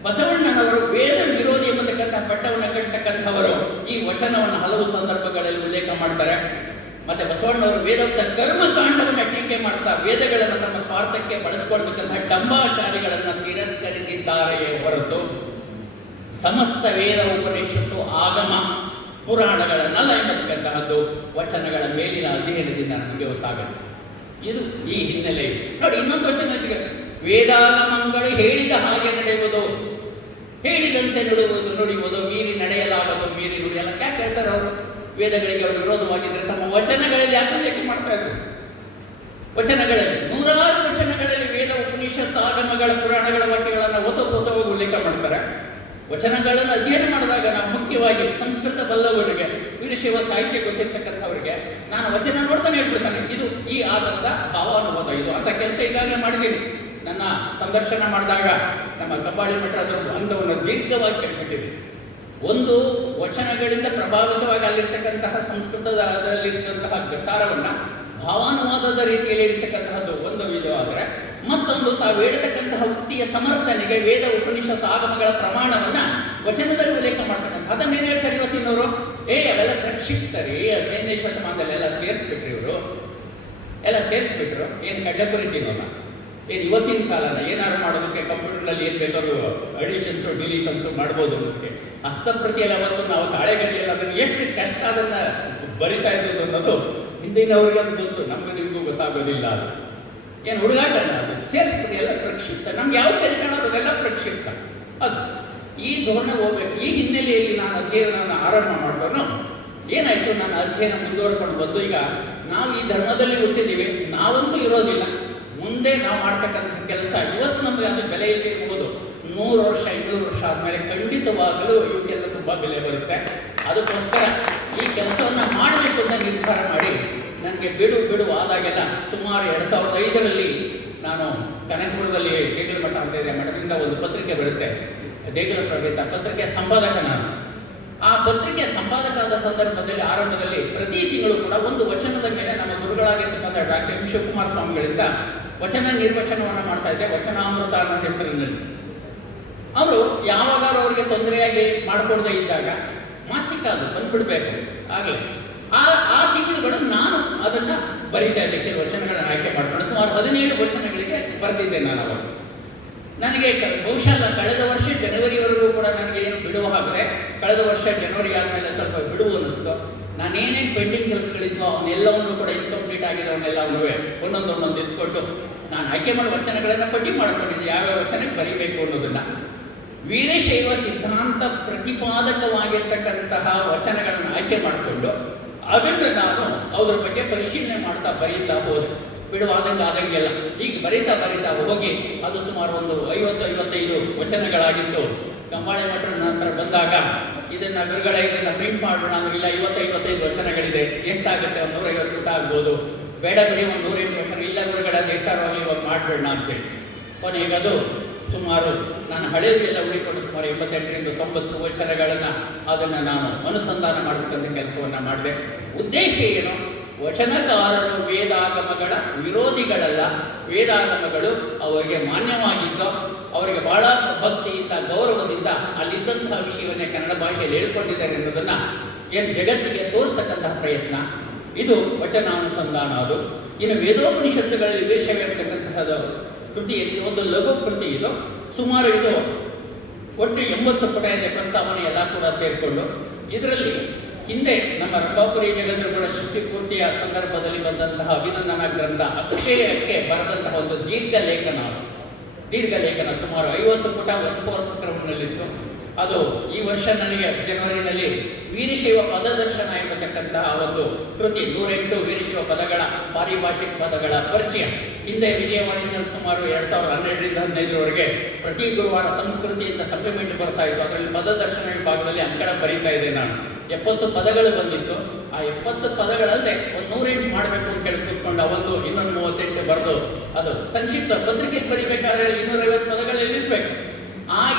ಬಸವಣ್ಣನವರು ವೇದ ವಿರೋಧಿ ಎಂಬತಕ್ಕಂಥ ಪಟ್ಟವನ್ನು ಕಟ್ಟತಕ್ಕಂಥವರು ಈ ವಚನವನ್ನು ಹಲವು ಸಂದರ್ಭಗಳಲ್ಲಿ ಉಲ್ಲೇಖ ಮಾಡ್ತಾರೆ. ಮತ್ತೆ ಬಸವಣ್ಣವರು ವೇದದ ಕರ್ಮಕಾಂಡವನ್ನು ಟೀಕೆ ಮಾಡ್ತಾ ವೇದಗಳನ್ನು ತಮ್ಮ ಸ್ವಾರ್ಥಕ್ಕೆ ಬಳಸಿಕೊಳ್ತಕ್ಕಂತಹ ಡಂಬಾಚಾರಿಗಳನ್ನು ತಿರಸ್ಕರಿಸಿದ್ದಾರೆಯೇ ಹೊರತು ಸಮಸ್ತ ವೇದ ಉಪನಿಷತ್ತು ಆಗಮ ಪುರಾಣಗಳನ್ನಲ್ಲ ಎಂಬತಕ್ಕಂತಹದ್ದು ವಚನಗಳ ಮೇಲಿನ ಅಧ್ಯಯನದಿಂದ ನಮಗೆ ಗೊತ್ತಾಗುತ್ತೆ. ಇದು ಈ ಹಿನ್ನೆಲೆ. ನೋಡಿ, ಇನ್ನೊಂದು ವಚನ ವೇದಾಗಮಗಳು ಹೇಳಿದ ಹಾಗೆ ನಡೆಯುವುದು, ಹೇಳಿದಂತೆ ನುಡಿಯುವುದು, ಮೀರಿ ನಡೆಯಲಾಗದು, ಮೀರಿ ನುಡಿಯಲ್ಲ. ಯಾಕೆ ಹೇಳ್ತಾರೆ ಅವರು? ವೇದಗಳಿಗೆ ಅವರು ವಿರೋಧವಾಗಿದ್ದರೆ ತಮ್ಮ ವಚನಗಳಲ್ಲಿ ಯಾಕೆ ಉಲ್ಲೇಖ ಮಾಡ್ತಾ ಇದ್ರು? ವಚನಗಳಲ್ಲಿ ನೂರಾರು ವಚನಗಳಲ್ಲಿ ವೇದ ಉಪನಿಷತ್ ಆಗಮಗಳ ಪುರಾಣಗಳ ವಾಕ್ಯಗಳನ್ನು ಓದೋಗಿ ಉಲ್ಲೇಖ ಮಾಡ್ತಾರೆ. ವಚನಗಳನ್ನು ಅಧ್ಯಯನ ಮಾಡಿದಾಗ ನಾವು ಮುಖ್ಯವಾಗಿ ಸಂಸ್ಕೃತ ಬಲ್ಲವರಿಗೆ, ವೀರಶೈವ ಸಾಹಿತ್ಯ ಗೊತ್ತಿರ್ತಕ್ಕಂಥವ್ರಿಗೆ ನಾನು ವಚನ ನೋಡ್ತಾನೆ ಹೇಳ್ಬಿಡ್ತಾನೆ, ಇದು ಈ ಆಧಾರದ ಭಾವಾನುವಾದ ಇದು ಅಂತ ಕೆಲಸ ಈಗಾಗಲೇ ಮಾಡಿದ್ದೀನಿ. ನನ್ನ ಸಂದರ್ಶನ ಮಾಡಿದಾಗ ನಮ್ಮ ಕಬ್ಬಾಳಿ ಮಠದ ಅಂಗವನ್ನು ದೀರ್ಘವಾಗಿ ಕೇಳ್ಬಿಟ್ಟಿದ್ವಿ. ಒಂದು ವಚನಗಳಿಂದ ಪ್ರಭಾವಿತವಾಗಿ ಅಲ್ಲಿರ್ತಕ್ಕಂತಹ ಸಂಸ್ಕೃತದಲ್ಲಿರ್ತಕ್ಕಂತಹ ಪ್ರಸಾರವನ್ನ ಭಾವಾನುವಾದದ ರೀತಿಯಲ್ಲಿ ಇರ್ತಕ್ಕಂತಹದ್ದು ಒಂದು ವಿಧವಾದರೆ, ಮತ್ತೊಂದು ತಾವು ಹೇಳ್ತಕ್ಕಂತಹ ಉಕ್ತಿಯ ಸಮರ್ಥನೆಗೆ ವೇದ ಉಪನಿಷತ್ ಆಗಮಗಳ ಪ್ರಮಾಣವನ್ನ ವಚನದಲ್ಲಿ ಉಲ್ಲೇಖ ಮಾಡ್ತಕ್ಕಂಥ ಅದನ್ನೇನು ಹೇಳ್ತಾರೆ ಇವತ್ತಿನವರು? ಅವೆಲ್ಲ ಪ್ರಕ್ಷಿಪ್ತರಿ 15ನೇ ಶತಮಾನದಲ್ಲಿ ಎಲ್ಲ ಸೇರಿಸ್ಬಿಟ್ರಿ ಇವರು, ಎಲ್ಲ ಸೇರಿಸ್ಬಿಟ್ರು. ಏನು ಕಡ್ಡಪುರಿ ತಿನ್ನೋಲ್ಲ, ಏನು ಇವತ್ತಿನ ಕಾಲನ ಏನಾದ್ರು ಮಾಡೋದಕ್ಕೆ ಕಂಪ್ಯೂಟರ್ನಲ್ಲಿ ಏನು ಬೇಕಾದ್ರು ಅಡಿಷನ್ಸು ಡಿಲೀಷನ್ಸು ಮಾಡ್ಬೋದು ಅನ್ನೋದಕ್ಕೆ ಹಸ್ತಪ್ರತಿಯಲ್ಲಿ ಅವತ್ತು ನಾವು ತಾಳೆಗರಿಯಲ್ಲಿ ಅದನ್ನು ಎಷ್ಟು ಕಷ್ಟ ಅದನ್ನ ಬರಿತಾ ಇದ್ದದ್ದು ಅನ್ನೋದು ಹಿಂದಿನವ್ರಿಗೆ ಅದು ಗೊತ್ತು, ನಮ್ಗೆ ನಿಮಗೂ ಗೊತ್ತಾಗೋದಿಲ್ಲ. ಅದು ಏನು ಹುಡುಗಾಟನ, ಅದು ಸೇರಿಸ್ಬಿಟ್ಟು ಎಲ್ಲ ಪ್ರಕ್ಷಿಪ್ತ, ನಮ್ಗೆ ಯಾವ ಸರಿ ಕಾಣೋದು ಅದೆಲ್ಲ ಪ್ರಕ್ಷಿಪ್ತ. ಅದು ಈ ಧೋರಣೆ ಹೋಗ್ಬೇಕು. ಈ ಹಿನ್ನೆಲೆಯಲ್ಲಿ ನಾನು ಅಧ್ಯಯನ ಆರಂಭ ಮಾಡೋನು ಏನಾಯ್ತು, ನನ್ನ ಅಧ್ಯಯನ ಮುಂದುವರ್ಕೊಂಡು ಬಂದು ಈಗ ನಾವು ಈ ಧರ್ಮದಲ್ಲಿ ಹುಟ್ಟಿದ್ದೀವಿ, ನಾವಂತೂ ಇರೋದಿಲ್ಲ, ಮುಂದೆ ನಾವು ಮಾಡ್ತಕ್ಕಂಥ ಕೆಲಸ ಇವತ್ತು ನಮಗೆ ಅದು ಬೆಲೆ ಇಟ್ಟಿರ್ಬೋದು, 100 ವರ್ಷ 200 ವರ್ಷ ಆದಮೇಲೆ ಖಂಡಿತವಾಗಲೂ ಇವಕ್ಕೆಲ್ಲ ತುಂಬ ಬೆಲೆ ಬರುತ್ತೆ. ಅದಕ್ಕೋಸ್ಕರ ಈ ಕೆಲಸವನ್ನು ಮಾಡಬೇಕು ಅಂತ ನಿರ್ಧಾರ ಮಾಡಿ ನನಗೆ ಬಿಡು ಆದಾಗೆಲ್ಲ ಸುಮಾರು 2005ರಲ್ಲಿ ನಾನು ಕನಕಪುರದಲ್ಲಿ ದೇಗುಲ ಮಠ ಅಂತ ಇದೆ, ಮಠದಿಂದ ಒಂದು ಪತ್ರಿಕೆ ಬರುತ್ತೆ, ದೇಗುಲ ಪ್ರಭೇದ ಪತ್ರಿಕೆ ಸಂಪಾದಕ ನಾನು. ಆ ಪತ್ರಿಕೆ ಸಂಪಾದಕರಾದ ಸಂದರ್ಭದಲ್ಲಿ ಆರಂಭದಲ್ಲಿ ಪ್ರತಿ ತಿಂಗಳು ಕೂಡ ಒಂದು ವಚನದ ಮೇಲೆ ನಮ್ಮ ಗುರುಗಳಾಗಿರ್ತಕ್ಕಂಥ ಡಾಕ್ಟರ್ ಎಂ ಶಿವಕುಮಾರ ಸ್ವಾಮಿಗಳಿಂದ ವಚನ ನಿರ್ವಚನವನ್ನು ಮಾಡ್ತಾ ಇದ್ದೆ, ವಚನಾಮೃತ ಅನ್ನೋ ಹೆಸರಿನಲ್ಲಿ. ಅವರು ಯಾವಾಗಾರು ಅವರಿಗೆ ತೊಂದರೆಯಾಗಿ ಮಾಡಿಕೊಡದೇ ಇದ್ದಾಗ ಮಾಸಿಕ ಅದು ಬಂದ್ಬಿಡ್ಬೇಕು ಆಗಲೇ ಆ ತಿಂಗಳುಗಳು ನಾನು ಅದನ್ನ ಬರೀತಾ ಇದ್ದೆ, ಕೆಲವು ವಚನಗಳನ್ನು ಆಯ್ಕೆ ಮಾಡ್ಕೊಂಡು ಸುಮಾರು 17 ವಚನಗಳಿಗೆ ಬರೆದಿದ್ದೆ ನಾನು ಅವಾಗ. ನನಗೆ ಬಹುಶಃ ಕಳೆದ ವರ್ಷ ಜನವರಿವರೆಗೂ ಕೂಡ ನನಗೆ ಏನು ಬಿಡುವು ಹಾಕಿದೆ, ಕಳೆದ ವರ್ಷ ಜನವರಿ ಆದಮೇಲೆ ಸ್ವಲ್ಪ ಬಿಡುವು ಅನ್ನಿಸ್ತು. ನಾನೇನೇನು ಪೆಂಡಿಂಗ್ ಕೆಲಸಗಳಿದ್ವೋ ಅವನ್ನೆಲ್ಲವನ್ನು ಕೂಡ ಇನ್ಕಂಪ್ಲೀಟ್ ಆಗಿದೆ, ಅವನ್ನೆಲ್ಲವನ್ನೂ ಒಂದೊಂದು ಇಟ್ಕೊಟ್ಟು ನಾನು ಆಯ್ಕೆ ಮಾಡೋ ವಚನಗಳನ್ನು ಪಟ್ಟಿ ಮಾಡ್ಕೊಂಡಿದ್ದೆ, ಯಾವ್ಯಾವ ವಚನಕ್ಕೆ ಬರೀಬೇಕು ಅನ್ನೋದನ್ನ. ವೀರಶೈವ ಸಿದ್ಧಾಂತ ಪ್ರತಿಪಾದಕವಾಗಿರ್ತಕ್ಕಂತಹ ವಚನಗಳನ್ನು ಆಯ್ಕೆ ಮಾಡಿಕೊಂಡು ಅದನ್ನು ನಾನು ಅವರ ಬಗ್ಗೆ ಪರಿಶೀಲನೆ ಮಾಡ್ತಾ ಬರೀತಾ ಹೋದೆ, ಬಿಡುವಾದಂಗೆಲ್ಲ. ಈಗ ಬರೀತಾ ಹೋಗಿ ಅದು ಸುಮಾರು ಒಂದು 50-55 ವಚನಗಳಾಗಿತ್ತು. ಕಂಬಾಳೆ ಮಠದ ನಂತರ ಬಂದಾಗ ಇದನ್ನ ಗುರುಗಳೇ ಇದನ್ನ ಪ್ರಿಂಟ್ ಮಾಡೋಣ, ಇಲ್ಲ 50-55 ವಚನಗಳಿದೆ, ಎಷ್ಟಾಗುತ್ತೆ, 150 ಊಟ ಆಗ್ಬೋದು, ಬೇಡ ಬಿಡಿ ಒಂದು 108 ವಚನ, ಇಲ್ಲ ಗುರುಗಳದ್ದು ಎಷ್ಟಾಗಲಿ ಇವಾಗ ಮಾಡಬೇಡ ಅಂತೇಳಿ ಕೊನೆಗೆ ಅದು ಸುಮಾರು ನಾನು ಹಳೆಯದೆಲ್ಲ ಉಳಿಕೊಂಡು ಸುಮಾರು 88-90 ವಚನಗಳನ್ನು ಅದನ್ನು ನಾನು ಅನುಸಂಧಾನ ಮಾಡಬೇಕಂತ ಕೆಲಸವನ್ನು ಮಾಡಿದೆ. ಉದ್ದೇಶ ಏನು? ವಚನಕಾರರು ವೇದಾಗಮಗಳ ವಿರೋಧಿಗಳಲ್ಲ, ವೇದಾಗಮಗಳು ಅವರಿಗೆ ಮಾನ್ಯವಾಗಿದ್ದು ಅವರಿಗೆ ಬಹಳ ಭಕ್ತಿಯಿಂದ ಗೌರವದಿಂದ ಅಲ್ಲಿದ್ದಂತಹ ವಿಷಯವನ್ನೇ ಕನ್ನಡ ಭಾಷೆಯಲ್ಲಿ ಹೇಳ್ಕೊಂಡಿದ್ದಾರೆ ಅನ್ನೋದನ್ನು ಏನು ಜಗತ್ತಿಗೆ ತೋರಿಸ್ತಕ್ಕಂತಹ ಪ್ರಯತ್ನ ಇದು ವಚನಾನುಸಂಧಾನ. ಅದು ಇನ್ನು ವೇದೋಪನಿಷತ್ತುಗಳಲ್ಲಿ ವೇಷವಿರ್ತಕ್ಕಂತಹದ್ದು ಕೃತಿಯಲ್ಲಿ ಒಂದು ಲಘು ಕೃತಿ ಇದು. ಸುಮಾರು ಇದು ಒಟ್ಟು 80 ಪುಟ ಇದೆ, ಪ್ರಸ್ತಾವನೆ ಎಲ್ಲ ಕೂಡ ಸೇರಿಕೊಂಡು. ಇದರಲ್ಲಿ ಹಿಂದೆ ನಮ್ಮ ರಂಭಾಪುರಿ ಜಗದ್ಗುರುಗಳ ಸೃಷ್ಟಿ ಪೂರ್ತಿಯ ಸಂದರ್ಭದಲ್ಲಿ ಬಂದಂತಹ ಅಭಿನಂದನಾ ಗ್ರಂಥ ಅಕ್ಷಯಕ್ಕೆ ಬರೆದಂತಹ ಒಂದು ದೀರ್ಘ ಲೇಖನ ಸುಮಾರು 50 ಪುಟ 1/4 ಕ್ರಮದಲ್ಲಿತ್ತು. ಅದು ಈ ವರ್ಷ ನನಗೆ ಜನವರಿನಲ್ಲಿ ವೀರಶೈವ ಪದದರ್ಶನ ಎಂಬತಕ್ಕಂತಹ ಒಂದು ಕೃತಿ, 108 ವೀರಶೈವ ಪದಗಳ ಪಾರಿಭಾಷಿಕ ಪದಗಳ ಪರಿಚಯ. ಹಿಂದೆ ವಿಜಯವಾಣಿಯಲ್ಲಿ ಸುಮಾರು 2012-15 ಪ್ರತಿ ಗುರುವಾರ ಸಂಸ್ಕೃತಿಯಿಂದ ಸಪ್ಲಿಮೆಂಟ್ ಬರ್ತಾ ಇತ್ತು. ಅದರಲ್ಲಿ ಪದದರ್ಶನ ವಿಭಾಗದಲ್ಲಿ ಅಂಕಣ ಬರೀತಾ ಇದೆ ನಾನು. 70 ಪದಗಳು ಬಂದಿತ್ತು. ಆ 70 ಪದಗಳಲ್ಲದೆ ಒಂದು 108 ಮಾಡಬೇಕು ಅಂತ ಹೇಳಿ ಕೂತ್ಕೊಂಡು ಅವತ್ತು ಇನ್ನೊಂದು 38 ಬರೆದು ಅದು ಸಂಕ್ಷಿಪ್ತ ಪತ್ರಿಕೆ ಬರೀಬೇಕಾದ್ರೆ 250 ಪದಗಳಲ್ಲಿ ಇರಬೇಕು.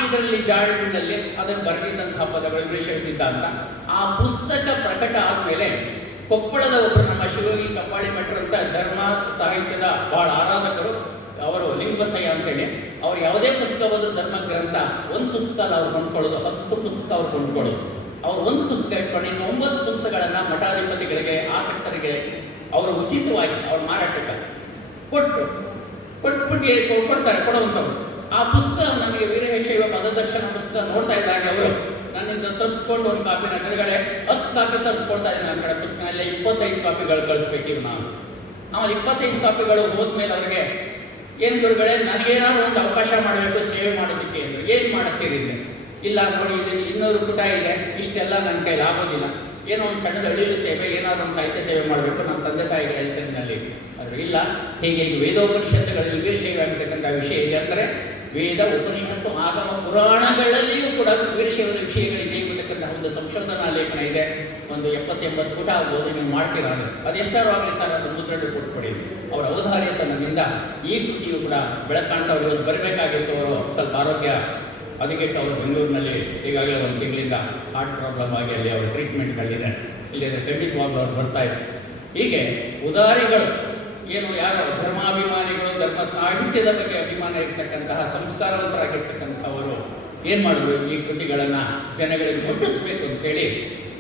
ಇದರಲ್ಲಿ ಜಾಡಿನಲ್ಲಿ ಅದನ್ನು ಬರೆದಿದ್ದಂತಹ ಪದಗಳು ವೀರಶೈವ ಸಿದ್ಧಾಂತ. ಆ ಪುಸ್ತಕ ಪ್ರಕಟ ಆದಮೇಲೆ ಕೊಪ್ಪಳದ ಒಬ್ಬರು ನಮ್ಮ ಶಿವಯೋಗಿ ಕಬ್ಬಾಳಿ ಮಠರಂತ ಧರ್ಮ ಸಾಹಿತ್ಯದ ಬಹಳ ಆರಾಧಕರು, ಅವರು ಲಿಂಗಸಯ್ಯ ಅಂತೇಳಿ, ಅವ್ರು ಯಾವುದೇ ಪುಸ್ತಕ ಬಂದು ಧರ್ಮ ಗ್ರಂಥ ಒಂದು ಪುಸ್ತಕ ಅವ್ರು ಕೊಂಡ್ಕೊಳ್ಳೋದು, 10 ಪುಸ್ತಕ ಅವ್ರು ಕೊಂಡ್ಕೊಳ್ಳೋದು. ಅವ್ರು ಒಂದು ಪುಸ್ತಕ ಇಟ್ಕೊಂಡು ಇನ್ನು 9 ಪುಸ್ತಕಗಳನ್ನು ಮಠಾಧಿಪತಿಗಳಿಗೆ ಆಸಕ್ತರಿಗೆ ಅವರು ಉಚಿತವಾಗಿ ಅವ್ರ ಮಾರಾಟಕ್ಕೆ ಕೊಡ್ತಾರೆ ಕೊಡುವಂಥವ್ರು. ಆ ಪುಸ್ತಕ ನನಗೆ ವೀರಶೈವ ಪದದರ್ಶನ ಪುಸ್ತಕ ನೋಡ್ತಾ ಇದ್ದಾಗ ಅವರು ನನ್ನಿಂದ ತರಿಸ್ಕೊಂಡು ಒಂದು ಕಾಪಿನ ಕೆಳಗಡೆ 10 ಕಾಪಿ ತರಿಸ್ಕೊಳ್ತಾ ಇದ್ದೀನಿ. ನನ್ನ ಕಡೆ ಪುಸ್ತಕ ಎಲ್ಲ 25 ಕಾಪಿಗಳು ಕಳಿಸ್ಬೇಕಿವ್ ನಾನು. ಆಮೇಲೆ 25 ಕಾಪಿಗಳು ಹೋದ್ಮೇಲೆ ಅವ್ರಿಗೆ ಏನು ಗುರುಗಳೇ ನನಗೇನಾದ್ರು ಒಂದು ಅವಕಾಶ ಮಾಡಬೇಕು ಸೇವೆ ಮಾಡೋದಕ್ಕೆ ಅಂದರು. ಏನು ಮಾಡುತ್ತೀರಿ? ಇಲ್ಲ ನೋಡಿ, ಇದನ್ನು 200 ಪುಟ ಇದೆ, ಇಷ್ಟೆಲ್ಲ ನನ್ನ ಕೈಲಿ ಆಗೋದಿಲ್ಲ, ಏನೋ ಒಂದು ಸಣ್ಣದ ಅಳಿಲು ಸೇವೆ, ಏನಾದರೂ ಒಂದು ಸಾಹಿತ್ಯ ಸೇವೆ ಮಾಡಬೇಕು, ನಮ್ಮ ತಂದೆ ತಾಯಿಗಳ ಹೆಸರಿನಲ್ಲಿ ಅಂದರು ಇಲ್ಲ, ಹೀಗೆ ಈಗ ವೇದೋಪನಿಷತ್ತುಗಳಲ್ಲಿ ವೀರಶೈವಾಗಿರ್ತಕ್ಕಂಥ ವಿಷಯ ಇದೆ ಅಂದರೆ ವೇದ ಉಪನಿಷತ್ತು ಆಗಮ ಪುರಾಣಗಳಲ್ಲಿಯೂ ಕೂಡ ವೀರಶೈವದ ವಿಷಯಗಳಿದೆ ಎಂಬತಕ್ಕಂಥ ಒಂದು ಸಂಶೋಧನಾ ಲೇಖನ ಇದೆ. ಒಂದು 70-80 ಪುಟ ಆಗ್ಬೋದು, ನೀವು ಮಾಡ್ತೀರಾ ಅಂದರೆ ಅದೆಷ್ಟಾರು ಆಗಲಿ ಸರ್, ಅದು ಮುದ್ರೆಡು ಕೊಟ್ಬಿಡಿ. ಅವರ ಔದಾರ್ಯತನದಿಂದ ಈ ಕೃತಿಯು ಕೂಡ ಬೆಳಕಾಣ್ತವ್ರು. ಇವತ್ತು ಬರಬೇಕಾಗಿತ್ತು, ಅವರು ಸ್ವಲ್ಪ ಆರೋಗ್ಯ ಅದಕ್ಕಿಟ್ಟು ಅವರು ಬೆಂಗಳೂರಿನಲ್ಲಿ ಈಗಾಗಲೇ ಒಂದು ತಿಂಗಳಿಂದ ಹಾರ್ಟ್ ಪ್ರಾಬ್ಲಮ್ ಆಗಿ ಅಲ್ಲಿ ಅವರು ಟ್ರೀಟ್ಮೆಂಟ್ಗಳಿದೆ. ಇಲ್ಲಿಂದ ಖಂಡಿತವಾಗ್ಲೂ ಅವ್ರು ಬರ್ತಾ ಇದ್ದಾರೆ. ಹೀಗೆ ಉದಾರಿಗಳು ಏನು ಯಾರು ಧರ್ಮಾಭಿಮಾನಿಗಳು, ಧರ್ಮ ಸಾಹಿತ್ಯದ ಬಗ್ಗೆ ಅಭಿಮಾನ ಇರ್ತಕ್ಕಂತಹ ಸಂಸ್ಕಾರವಂತರಾಗಿರ್ತಕ್ಕಂಥವರು ಏನು ಮಾಡಿದ್ರು, ಈ ಕೃತಿಗಳನ್ನು ಜನಗಳಿಗೆ ಮುಟ್ಟಿಸ್ಬೇಕು ಅಂತೇಳಿ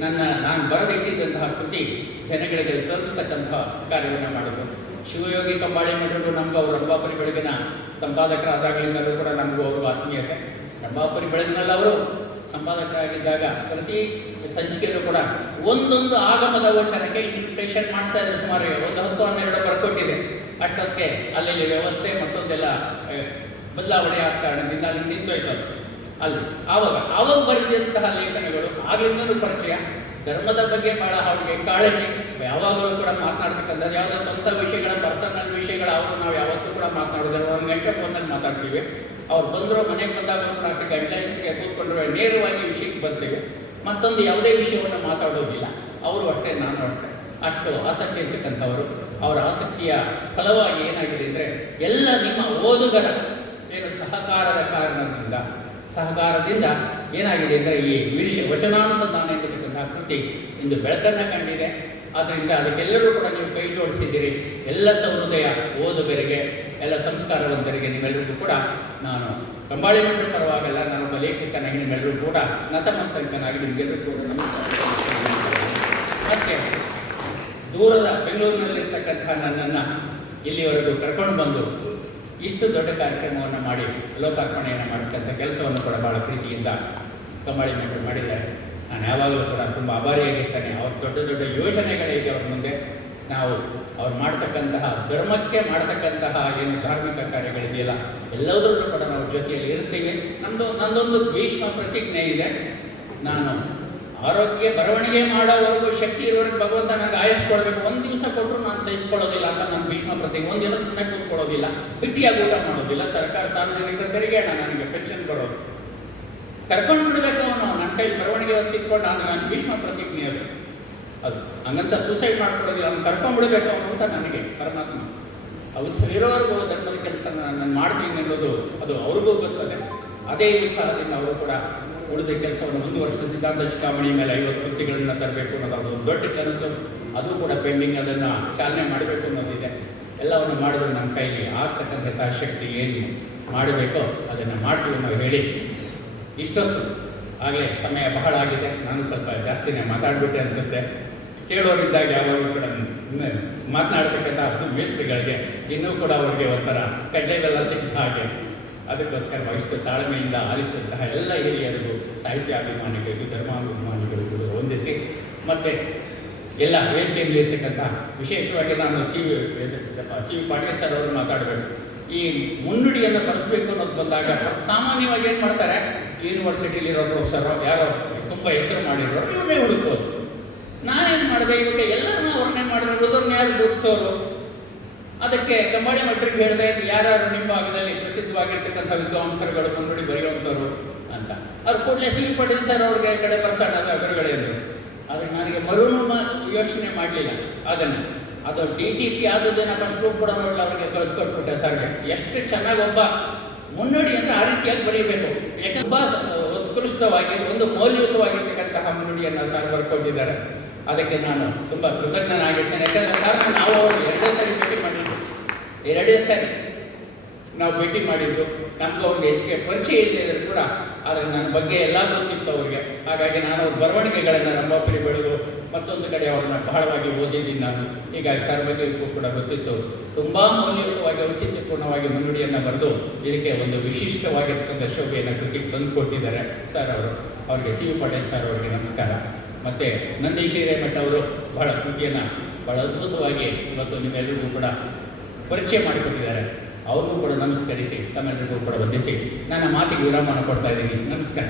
ನಾನು ಬರೆದಿಟ್ಟಿದ್ದಂತಹ ಕೃತಿ ಜನಗಳಿಗೆ ತಲುಪಿಸ್ತಕ್ಕಂಥ ಕಾರ್ಯವನ್ನು ಮಾಡಿದ್ರು. ಶಿವಯೋಗಿ ಕಂಬಾಳಿ ಮಠರು ನಮ್ಗೆ ಅವರು ರಂಭಾಪುರಿ ಬೆಳಗಿನ ಸಂಪಾದಕರಾದಾಗಲಿಂದಲೂ ಕೂಡ ನಮಗೂ ಅವರು ಆತ್ಮೀಯತೆ. ರಂಭಾಪುರಿ ಬೆಳಗಿನಲ್ಲಿ ಅವರು ಸಂಪಾದಕರಾಗಿದ್ದಾಗ ಪ್ರತಿ ಸಂಚಿಕೆಯಲ್ಲೂ ಕೂಡ ಒಂದೊಂದು ಆಗಮದ ವಚನಕ್ಕೆ ಇಂಟರ್ಪ್ರಿಟೇಷನ್ ಮಾಡಿಸ್ತಾ ಇದ್ದಾರೆ. ಸುಮಾರು 10-12 ಬರ್ಕೊಟ್ಟಿದೆ. ಅಷ್ಟೊತ್ತಿಗೆ ಅಲ್ಲಿ ವ್ಯವಸ್ಥೆ ಮತ್ತೊಂದೆಲ್ಲ ಬದಲಾವಣೆ ಆದ ಕಾರಣದಿಂದ ಅಲ್ಲಿ ನಿಂತೋಯ್ತು ಅಲ್ಲಿ. ಆವಾಗ ಬರೆದಂತಹ ಲೇಖನಗಳು ಆಗ್ಲಿಂದಲೂ ಪರಿಚಯ. ಧರ್ಮದ ಬಗ್ಗೆ ಬಹಳ ಅವ್ರಿಗೆ ಕಾಳಜಿ, ಯಾವಾಗಲೂ ಕೂಡ ಮಾತನಾಡ್ತಕ್ಕಂಥದ್ದು ಯಾವುದೋ ಸ್ವಂತ ವಿಷಯಗಳ ಪರ್ಸನಲ್ ವಿಷಯಗಳ ಅವರು ನಾವು ಯಾವತ್ತೂ ಕೂಡ ಮಾತನಾಡೋದಿಲ್ಲ. 1 ಗಂಟೆ ಫೋನಲ್ಲಿ ಮಾತಾಡ್ತೀವಿ. ಅವ್ರು ಬಂದರೂ ಮನೆಗೆ ಬಂದಾಗ ಒಂದು ಗಂಟೆಗೆ ಕೂತ್ಕೊಂಡ್ರೆ ನೇರವಾಗಿ ವಿಷಯಕ್ಕೆ ಬರ್ತೀವಿ. ಮತ್ತೊಂದು ಯಾವುದೇ ವಿಷಯವನ್ನು ಮಾತಾಡೋದಿಲ್ಲ. ಅವರು ಅಷ್ಟೇ, ನಾನು ಅಷ್ಟೇ. ಅಷ್ಟು ಆಸಕ್ತಿ ಇರ್ತಕ್ಕಂಥವರು. ಅವರ ಆಸಕ್ತಿಯ ಫಲವಾಗಿ ಏನಾಗಿದೆ ಅಂದರೆ ಎಲ್ಲ ನಿಮ್ಮ ಓದುಗರ ಏನು ಸಹಕಾರದಿಂದ ಏನಾಗಿದೆ ಅಂದರೆ ಈ ವಚನಾನುಸಂಧಾನ ಎಂಬತಕ್ಕಂತಹ ಕೃತಿ ಇಂದು ಬೆಳಕನ್ನು ಕಂಡಿದೆ. ಆದ್ದರಿಂದ ಅದಕ್ಕೆಲ್ಲರೂ ಕೂಡ ನೀವು ಕೈ ಜೋಡಿಸಿದ್ದೀರಿ. ಎಲ್ಲ ಸಹೃದಯ ಓದುಗರಿಗೆ, ಎಲ್ಲ ಸಂಸ್ಕಾರವಂತರಿಗೆ ನಿಮ್ಮೆಲ್ಲರಿಗೂ ಕೂಡ ನಾನು ಕಂಬಾಳಿ ಮಠದ ಪರವಾಗಲ್ಲ, ನಾನೊಬ್ಬ ಲೇಖಕನಾಗಿ ನಿಮ್ಮೆಲ್ಲರೂ ಕೂಡ ನತಮಸ್ತಕನಾಗಿ ನಿಮಗೆಲ್ಲರೂ ಕೂಡ ನಮಸ್ಕಾರ. ಮತ್ತೆ ದೂರದ ಬೆಂಗಳೂರಿನಲ್ಲಿರ್ತಕ್ಕಂಥ ನನ್ನನ್ನು ಇಲ್ಲಿವರೆಗೂ ಕರ್ಕೊಂಡು ಬಂದು ಇಷ್ಟು ದೊಡ್ಡ ಕಾರ್ಯಕ್ರಮವನ್ನು ಮಾಡಿ ಲೋಕಾರ್ಪಣೆಯನ್ನು ಮಾಡತಕ್ಕಂಥ ಕೆಲಸವನ್ನು ಕೂಡ ಭಾಳ ಪ್ರೀತಿಯಿಂದ ಕಂಬಾಳಿ ಮಠರು ಮಾಡಿದ್ದಾರೆ. ನಾನು ಯಾವಾಗಲೂ ಕೂಡ ತುಂಬ ಆಭಾರಿಯಾಗಿರ್ತೇನೆ. ಅವ್ರ ದೊಡ್ಡ ದೊಡ್ಡ ಯೋಜನೆಗಳಿದೆ ಅವ್ರ ಮುಂದೆ. ನಾವು ಅವ್ರು ಮಾಡ್ತಕ್ಕಂತಹ ಧರ್ಮಕ್ಕೆ ಮಾಡ್ತಕ್ಕಂತಹ ಏನು ಧಾರ್ಮಿಕ ಕಾರ್ಯಗಳಿದೆಯಲ್ಲ ಎಲ್ಲದರಲ್ಲೂ ಕೂಡ ನಾವು ಜೊತೆಯಲ್ಲಿ ಇರ್ತೀವಿ. ನಂದೊಂದು ಭೀಷ್ಮ ಪ್ರತಿಜ್ಞೆ ಇದೆ. ನಾನು ಆರೋಗ್ಯ ಬರವಣಿಗೆ ಮಾಡೋವರೆಗೂ ಶಕ್ತಿ ಇರೋರಿಗೆ ಭಗವಂತ ನನಗೆ ಆಯಸ್ಕೊಳ್ಬೇಕು. ಒಂದು ದಿವಸ ಕೊಟ್ಟರು ನಾನು ಸಹಿಸ್ಕೊಳ್ಳೋದಿಲ್ಲ ಅಂತ ನಾನು ಭೀಷ್ಮ ಪ್ರತಿಜ್ಞೆ. ಒಂದು ದಿನ ಸುಮ್ಮನೆ ಕೂತ್ಕೊಳ್ಳೋದಿಲ್ಲ, ಬಿಟ್ಟಿಯಾಗಿ ಊಟ ಮಾಡೋದಿಲ್ಲ. ಸರ್ಕಾರ ಸಾರ್ವಜನಿಕರ ತೆರಿಗೆ ನನಗೆ ಪೆನ್ಷನ್ ಬರೋದು ಕರ್ಕೊಂಡು ಬಿಡಬೇಕು. ನನ್ನ ಕೈ ಬರವಣಿಗೆ ತಿಳ್ಕೊಂಡು ನಾನು ಭೀಷ್ಮ ಪ್ರತಿಜ್ಞೆ ಅದು ಹಂಗಂತ ಸೂಸೈಡ್ ಮಾಡ್ಕೊಡೋದಿಲ್ಲ, ಅವ್ನು ಕರ್ಕೊಂಡ್ಬಿಡ್ಬೇಕು ಅವನು ಅಂತ ನನಗೆ ಪರಮಾತ್ಮ ಅವಸರಿರೋರ್ಗೂ ಧರ್ಮದ ಕೆಲಸ ನಾನು ಮಾಡ್ತೀನಿ ಅನ್ನೋದು ಅದು ಅವ್ರಿಗೂ ಗೊತ್ತದೆ. ಅದೇ ಉತ್ಸಾಹದಿಂದ ಅವರು ಕೂಡ ಉಳಿದ ಕೆಲಸವನ್ನು ಮುಂದುವರಿಸಿದ ಸಿದ್ಧಾಂತ ಶಿಖಾಮಣಿ ಮೇಲೆ 50 ಕೃತಿಗಳನ್ನು ತರಬೇಕು ಅನ್ನೋದು ಅದು ದೊಡ್ಡ ಕನಸು. ಅದು ಕೂಡ ಪೆಂಡಿಂಗ್, ಅದನ್ನು ಚಾಲನೆ ಮಾಡಬೇಕು ಅನ್ನೋದಿದೆ. ಎಲ್ಲವನ್ನು ಮಾಡಿದ್ರೆ ನಮ್ಮ ಕೈಲಿ ಆಗ್ತಕ್ಕಂಥ ಶಕ್ತಿ ಏನು ಮಾಡಬೇಕೋ ಅದನ್ನು ಮಾಡ್ತೀವಿ ನಾವು ಹೇಳಿ ಇಷ್ಟೊತ್ತು ಆಗಲೇ ಸಮಯ ಬಹಳ ಆಗಿದೆ. ನಾನು ಸ್ವಲ್ಪ ಜಾಸ್ತಿನೇ ಮಾತಾಡ್ಬಿಟ್ಟೆ ಅನಿಸುತ್ತೆ. ಕೇಳೋರಿದ್ದಾಗ ಯಾವಾಗಲೂ ಕೂಡ ಮಾತನಾಡ್ತಕ್ಕಂಥ ವೇಸ್ಟ್ಗಳಿಗೆ ಇನ್ನೂ ಕೂಡ ಅವರಿಗೆ ಒಂಥರ ಕಡ್ಲೆಗಳೆಲ್ಲ ಸಿಕ್ಕ ಹಾಗೆ. ಅದಕ್ಕೋಸ್ಕರ ಇಷ್ಟು ತಾಳ್ಮೆಯಿಂದ ಆಲಿಸಿದಂತಹ ಎಲ್ಲ ಹಿರಿಯರಿಗೂ, ಸಾಹಿತ್ಯ ಅಭಿಮಾನಿಗಳಿಗೂ, ಧರ್ಮಾಭಿಮಾನಿಗಳಿಗೂ ಹೊಂದಿಸಿ ಮತ್ತು ಎಲ್ಲ ವೇದಿಕೆಯಲ್ಲಿ ಇರ್ತಕ್ಕಂಥ ವಿಶೇಷವಾಗಿ ನಾನು ಸಿ ವಿ ಪಾಟೀಲ್ ಸರ್ ಅವರು ಮಾತಾಡಬೇಕು. ಈ ಮುನ್ನುಡಿಯನ್ನು ಬರೆಸಬೇಕು ಅನ್ನೋದು ಬಂದಾಗ ಸಾಮಾನ್ಯವಾಗಿ ಏನು ಮಾಡ್ತಾರೆ, ಯೂನಿವರ್ಸಿಟಿಲಿರೋ ಪ್ರೊಫೆಸರು ಯಾರೋ ತುಂಬ ಹೆಸರು ಮಾಡಿರೋ ಇವನ್ನೇ ಹುಡುಕೋದು. ನಾನೇನು ಮಾಡಿದೆ, ಇವಾಗ ಎಲ್ಲರನ್ನೂ ಅವ್ರನ್ನೇ ಮಾಡಿದ್ರೆ ಉಳಿದವ್ರನ್ನ ಯಾರು ಗುರುತಿಸೋರು. ಅದಕ್ಕೆ ಕಂಬಾಳಿ ಮಠರಿಗೆ ಹೇಳಿದೆ, ಯಾರು ನಿಮ್ಮ ಭಾಗದಲ್ಲಿ ಪ್ರಸಿದ್ಧವಾಗಿರ್ತಕ್ಕಂಥ ವಿದ್ವಾಂಸರುಗಳು ಮುನ್ನುಡಿ ಬರೆಯುವಂಥವ್ರು ಅಂತ. ಅವ್ರು ಕೂಡಲೇ ಸಿ ವಿ ಪಾಟೀಲ್ ಸರ್ ಅವ್ರಿಗೆ ಕಡೆ ಬರ್ಸೋಣ ಗುರುಗಳೇ ಅಂದರು. ಆದರೆ ನನಗೆ ಯೋಚನೆ ಮಾಡಲಿಲ್ಲ ಅದನ್ನು. ಅದು DTP ಆದದ್ದನ್ನು ಫಸ್ಟ್ ಕೂಡ ನೋಡಲ್ಲ, ಅವರಿಗೆ ಕಳಿಸ್ಕೊಟ್ಬಿಟ್ಟೆ ಸರ್ಗೆ. ಎಷ್ಟು ಚೆನ್ನಾಗಿ ಒಬ್ಬ ಮುನ್ನುಡಿ ಅಂದರೆ ಆ ರೀತಿಯಾಗಿ ಬರೀಬೇಕು. ಯಾಕಂದ್ರೆ ತುಂಬ ಉತ್ಕೃಷ್ಟವಾಗಿ ಒಂದು ಮೌಲ್ಯಯುತವಾಗಿರ್ತಕ್ಕಂತಹ ಮುನ್ನುಡಿಯನ್ನು ಸರ್ ಬರ್ಕೊಟ್ಟಿದ್ದಾರೆ. ಅದಕ್ಕೆ ನಾನು ತುಂಬ ಕೃತಜ್ಞನಾಗಿರ್ತೇನೆ. ಯಾಕಂದರೆ ಸರ್ ನಾವು ಅವರು 2 ಸಾರಿ ಭೇಟಿ ಮಾಡಿದ್ದು, 2 ಸಾರಿ ನಾವು ಭೇಟಿ ಮಾಡಿದ್ದು. ನಮಗೂ ಅವ್ರಿಗೆ ಹೆಚ್ಚಿಗೆ ಪರಿಚಯ ಇಲ್ಲದಿದ್ದರೂ ಕೂಡ ಆದರೆ ನನ್ನ ಬಗ್ಗೆ ಎಲ್ಲ ಗೊತ್ತಿತ್ತು ಅವ್ರಿಗೆ. ಹಾಗಾಗಿ ನಾನು ಅವ್ರ ಬರವಣಿಗೆಗಳನ್ನು ರಂಭಾಪುರಿ ಬೆಳೆದು ಮತ್ತೊಂದು ಕಡೆ ಅವ್ರನ್ನ ಬಹಳವಾಗಿ ಓದಿದ್ದೀನಿ ನಾನು. ಹೀಗಾಗಿ ಸರ್ ಬಗ್ಗೆ ಕೂಡ ಗೊತ್ತಿತ್ತು. ತುಂಬ ಮೌಲ್ಯಯುತವಾಗಿ ಔಚಿತ್ಯಪೂರ್ಣವಾಗಿ ಮುನ್ನುಡಿಯನ್ನು ಬರೆದು ಇದಕ್ಕೆ ಒಂದು ವಿಶಿಷ್ಟವಾಗಿರ್ತಕ್ಕಂಥ ಶೋಭೆಯನ್ನು ಕೃತಿಗೆ ತಂದು ಕೊಟ್ಟಿದ್ದಾರೆ ಸರ್ ಅವರು. ಅವರಿಗೆ ಸಿ ವಿ ಪಾಟೀಲ್ ಸರ್ ಅವರಿಗೆ ನಮಸ್ಕಾರ. ಮತ್ತು ನಂದೀಶ್ ಹಿರೇಮಠ ಅವರು ಬಹಳ ಕೃತಿಯನ್ನು ಬಹಳ ಅದ್ಭುತವಾಗಿ ಇವತ್ತು ನಿಮ್ಮೆಲ್ಲರಿಗೂ ಕೂಡ ಪರಿಚಯ ಮಾಡಿಕೊಟ್ಟಿದ್ದಾರೆ. ಅವ್ರಿಗೂ ಕೂಡ ನಮಸ್ಕರಿಸಿ ತಮ್ಮೆಲ್ಲರಿಗೂ ಕೂಡ ವಂದಿಸಿ ನನ್ನ ಮಾತಿಗೆ ವಿರಾಮವನ್ನು ಕೊಡ್ತಾ ಇದ್ದೀನಿ. ನಮಸ್ಕಾರ.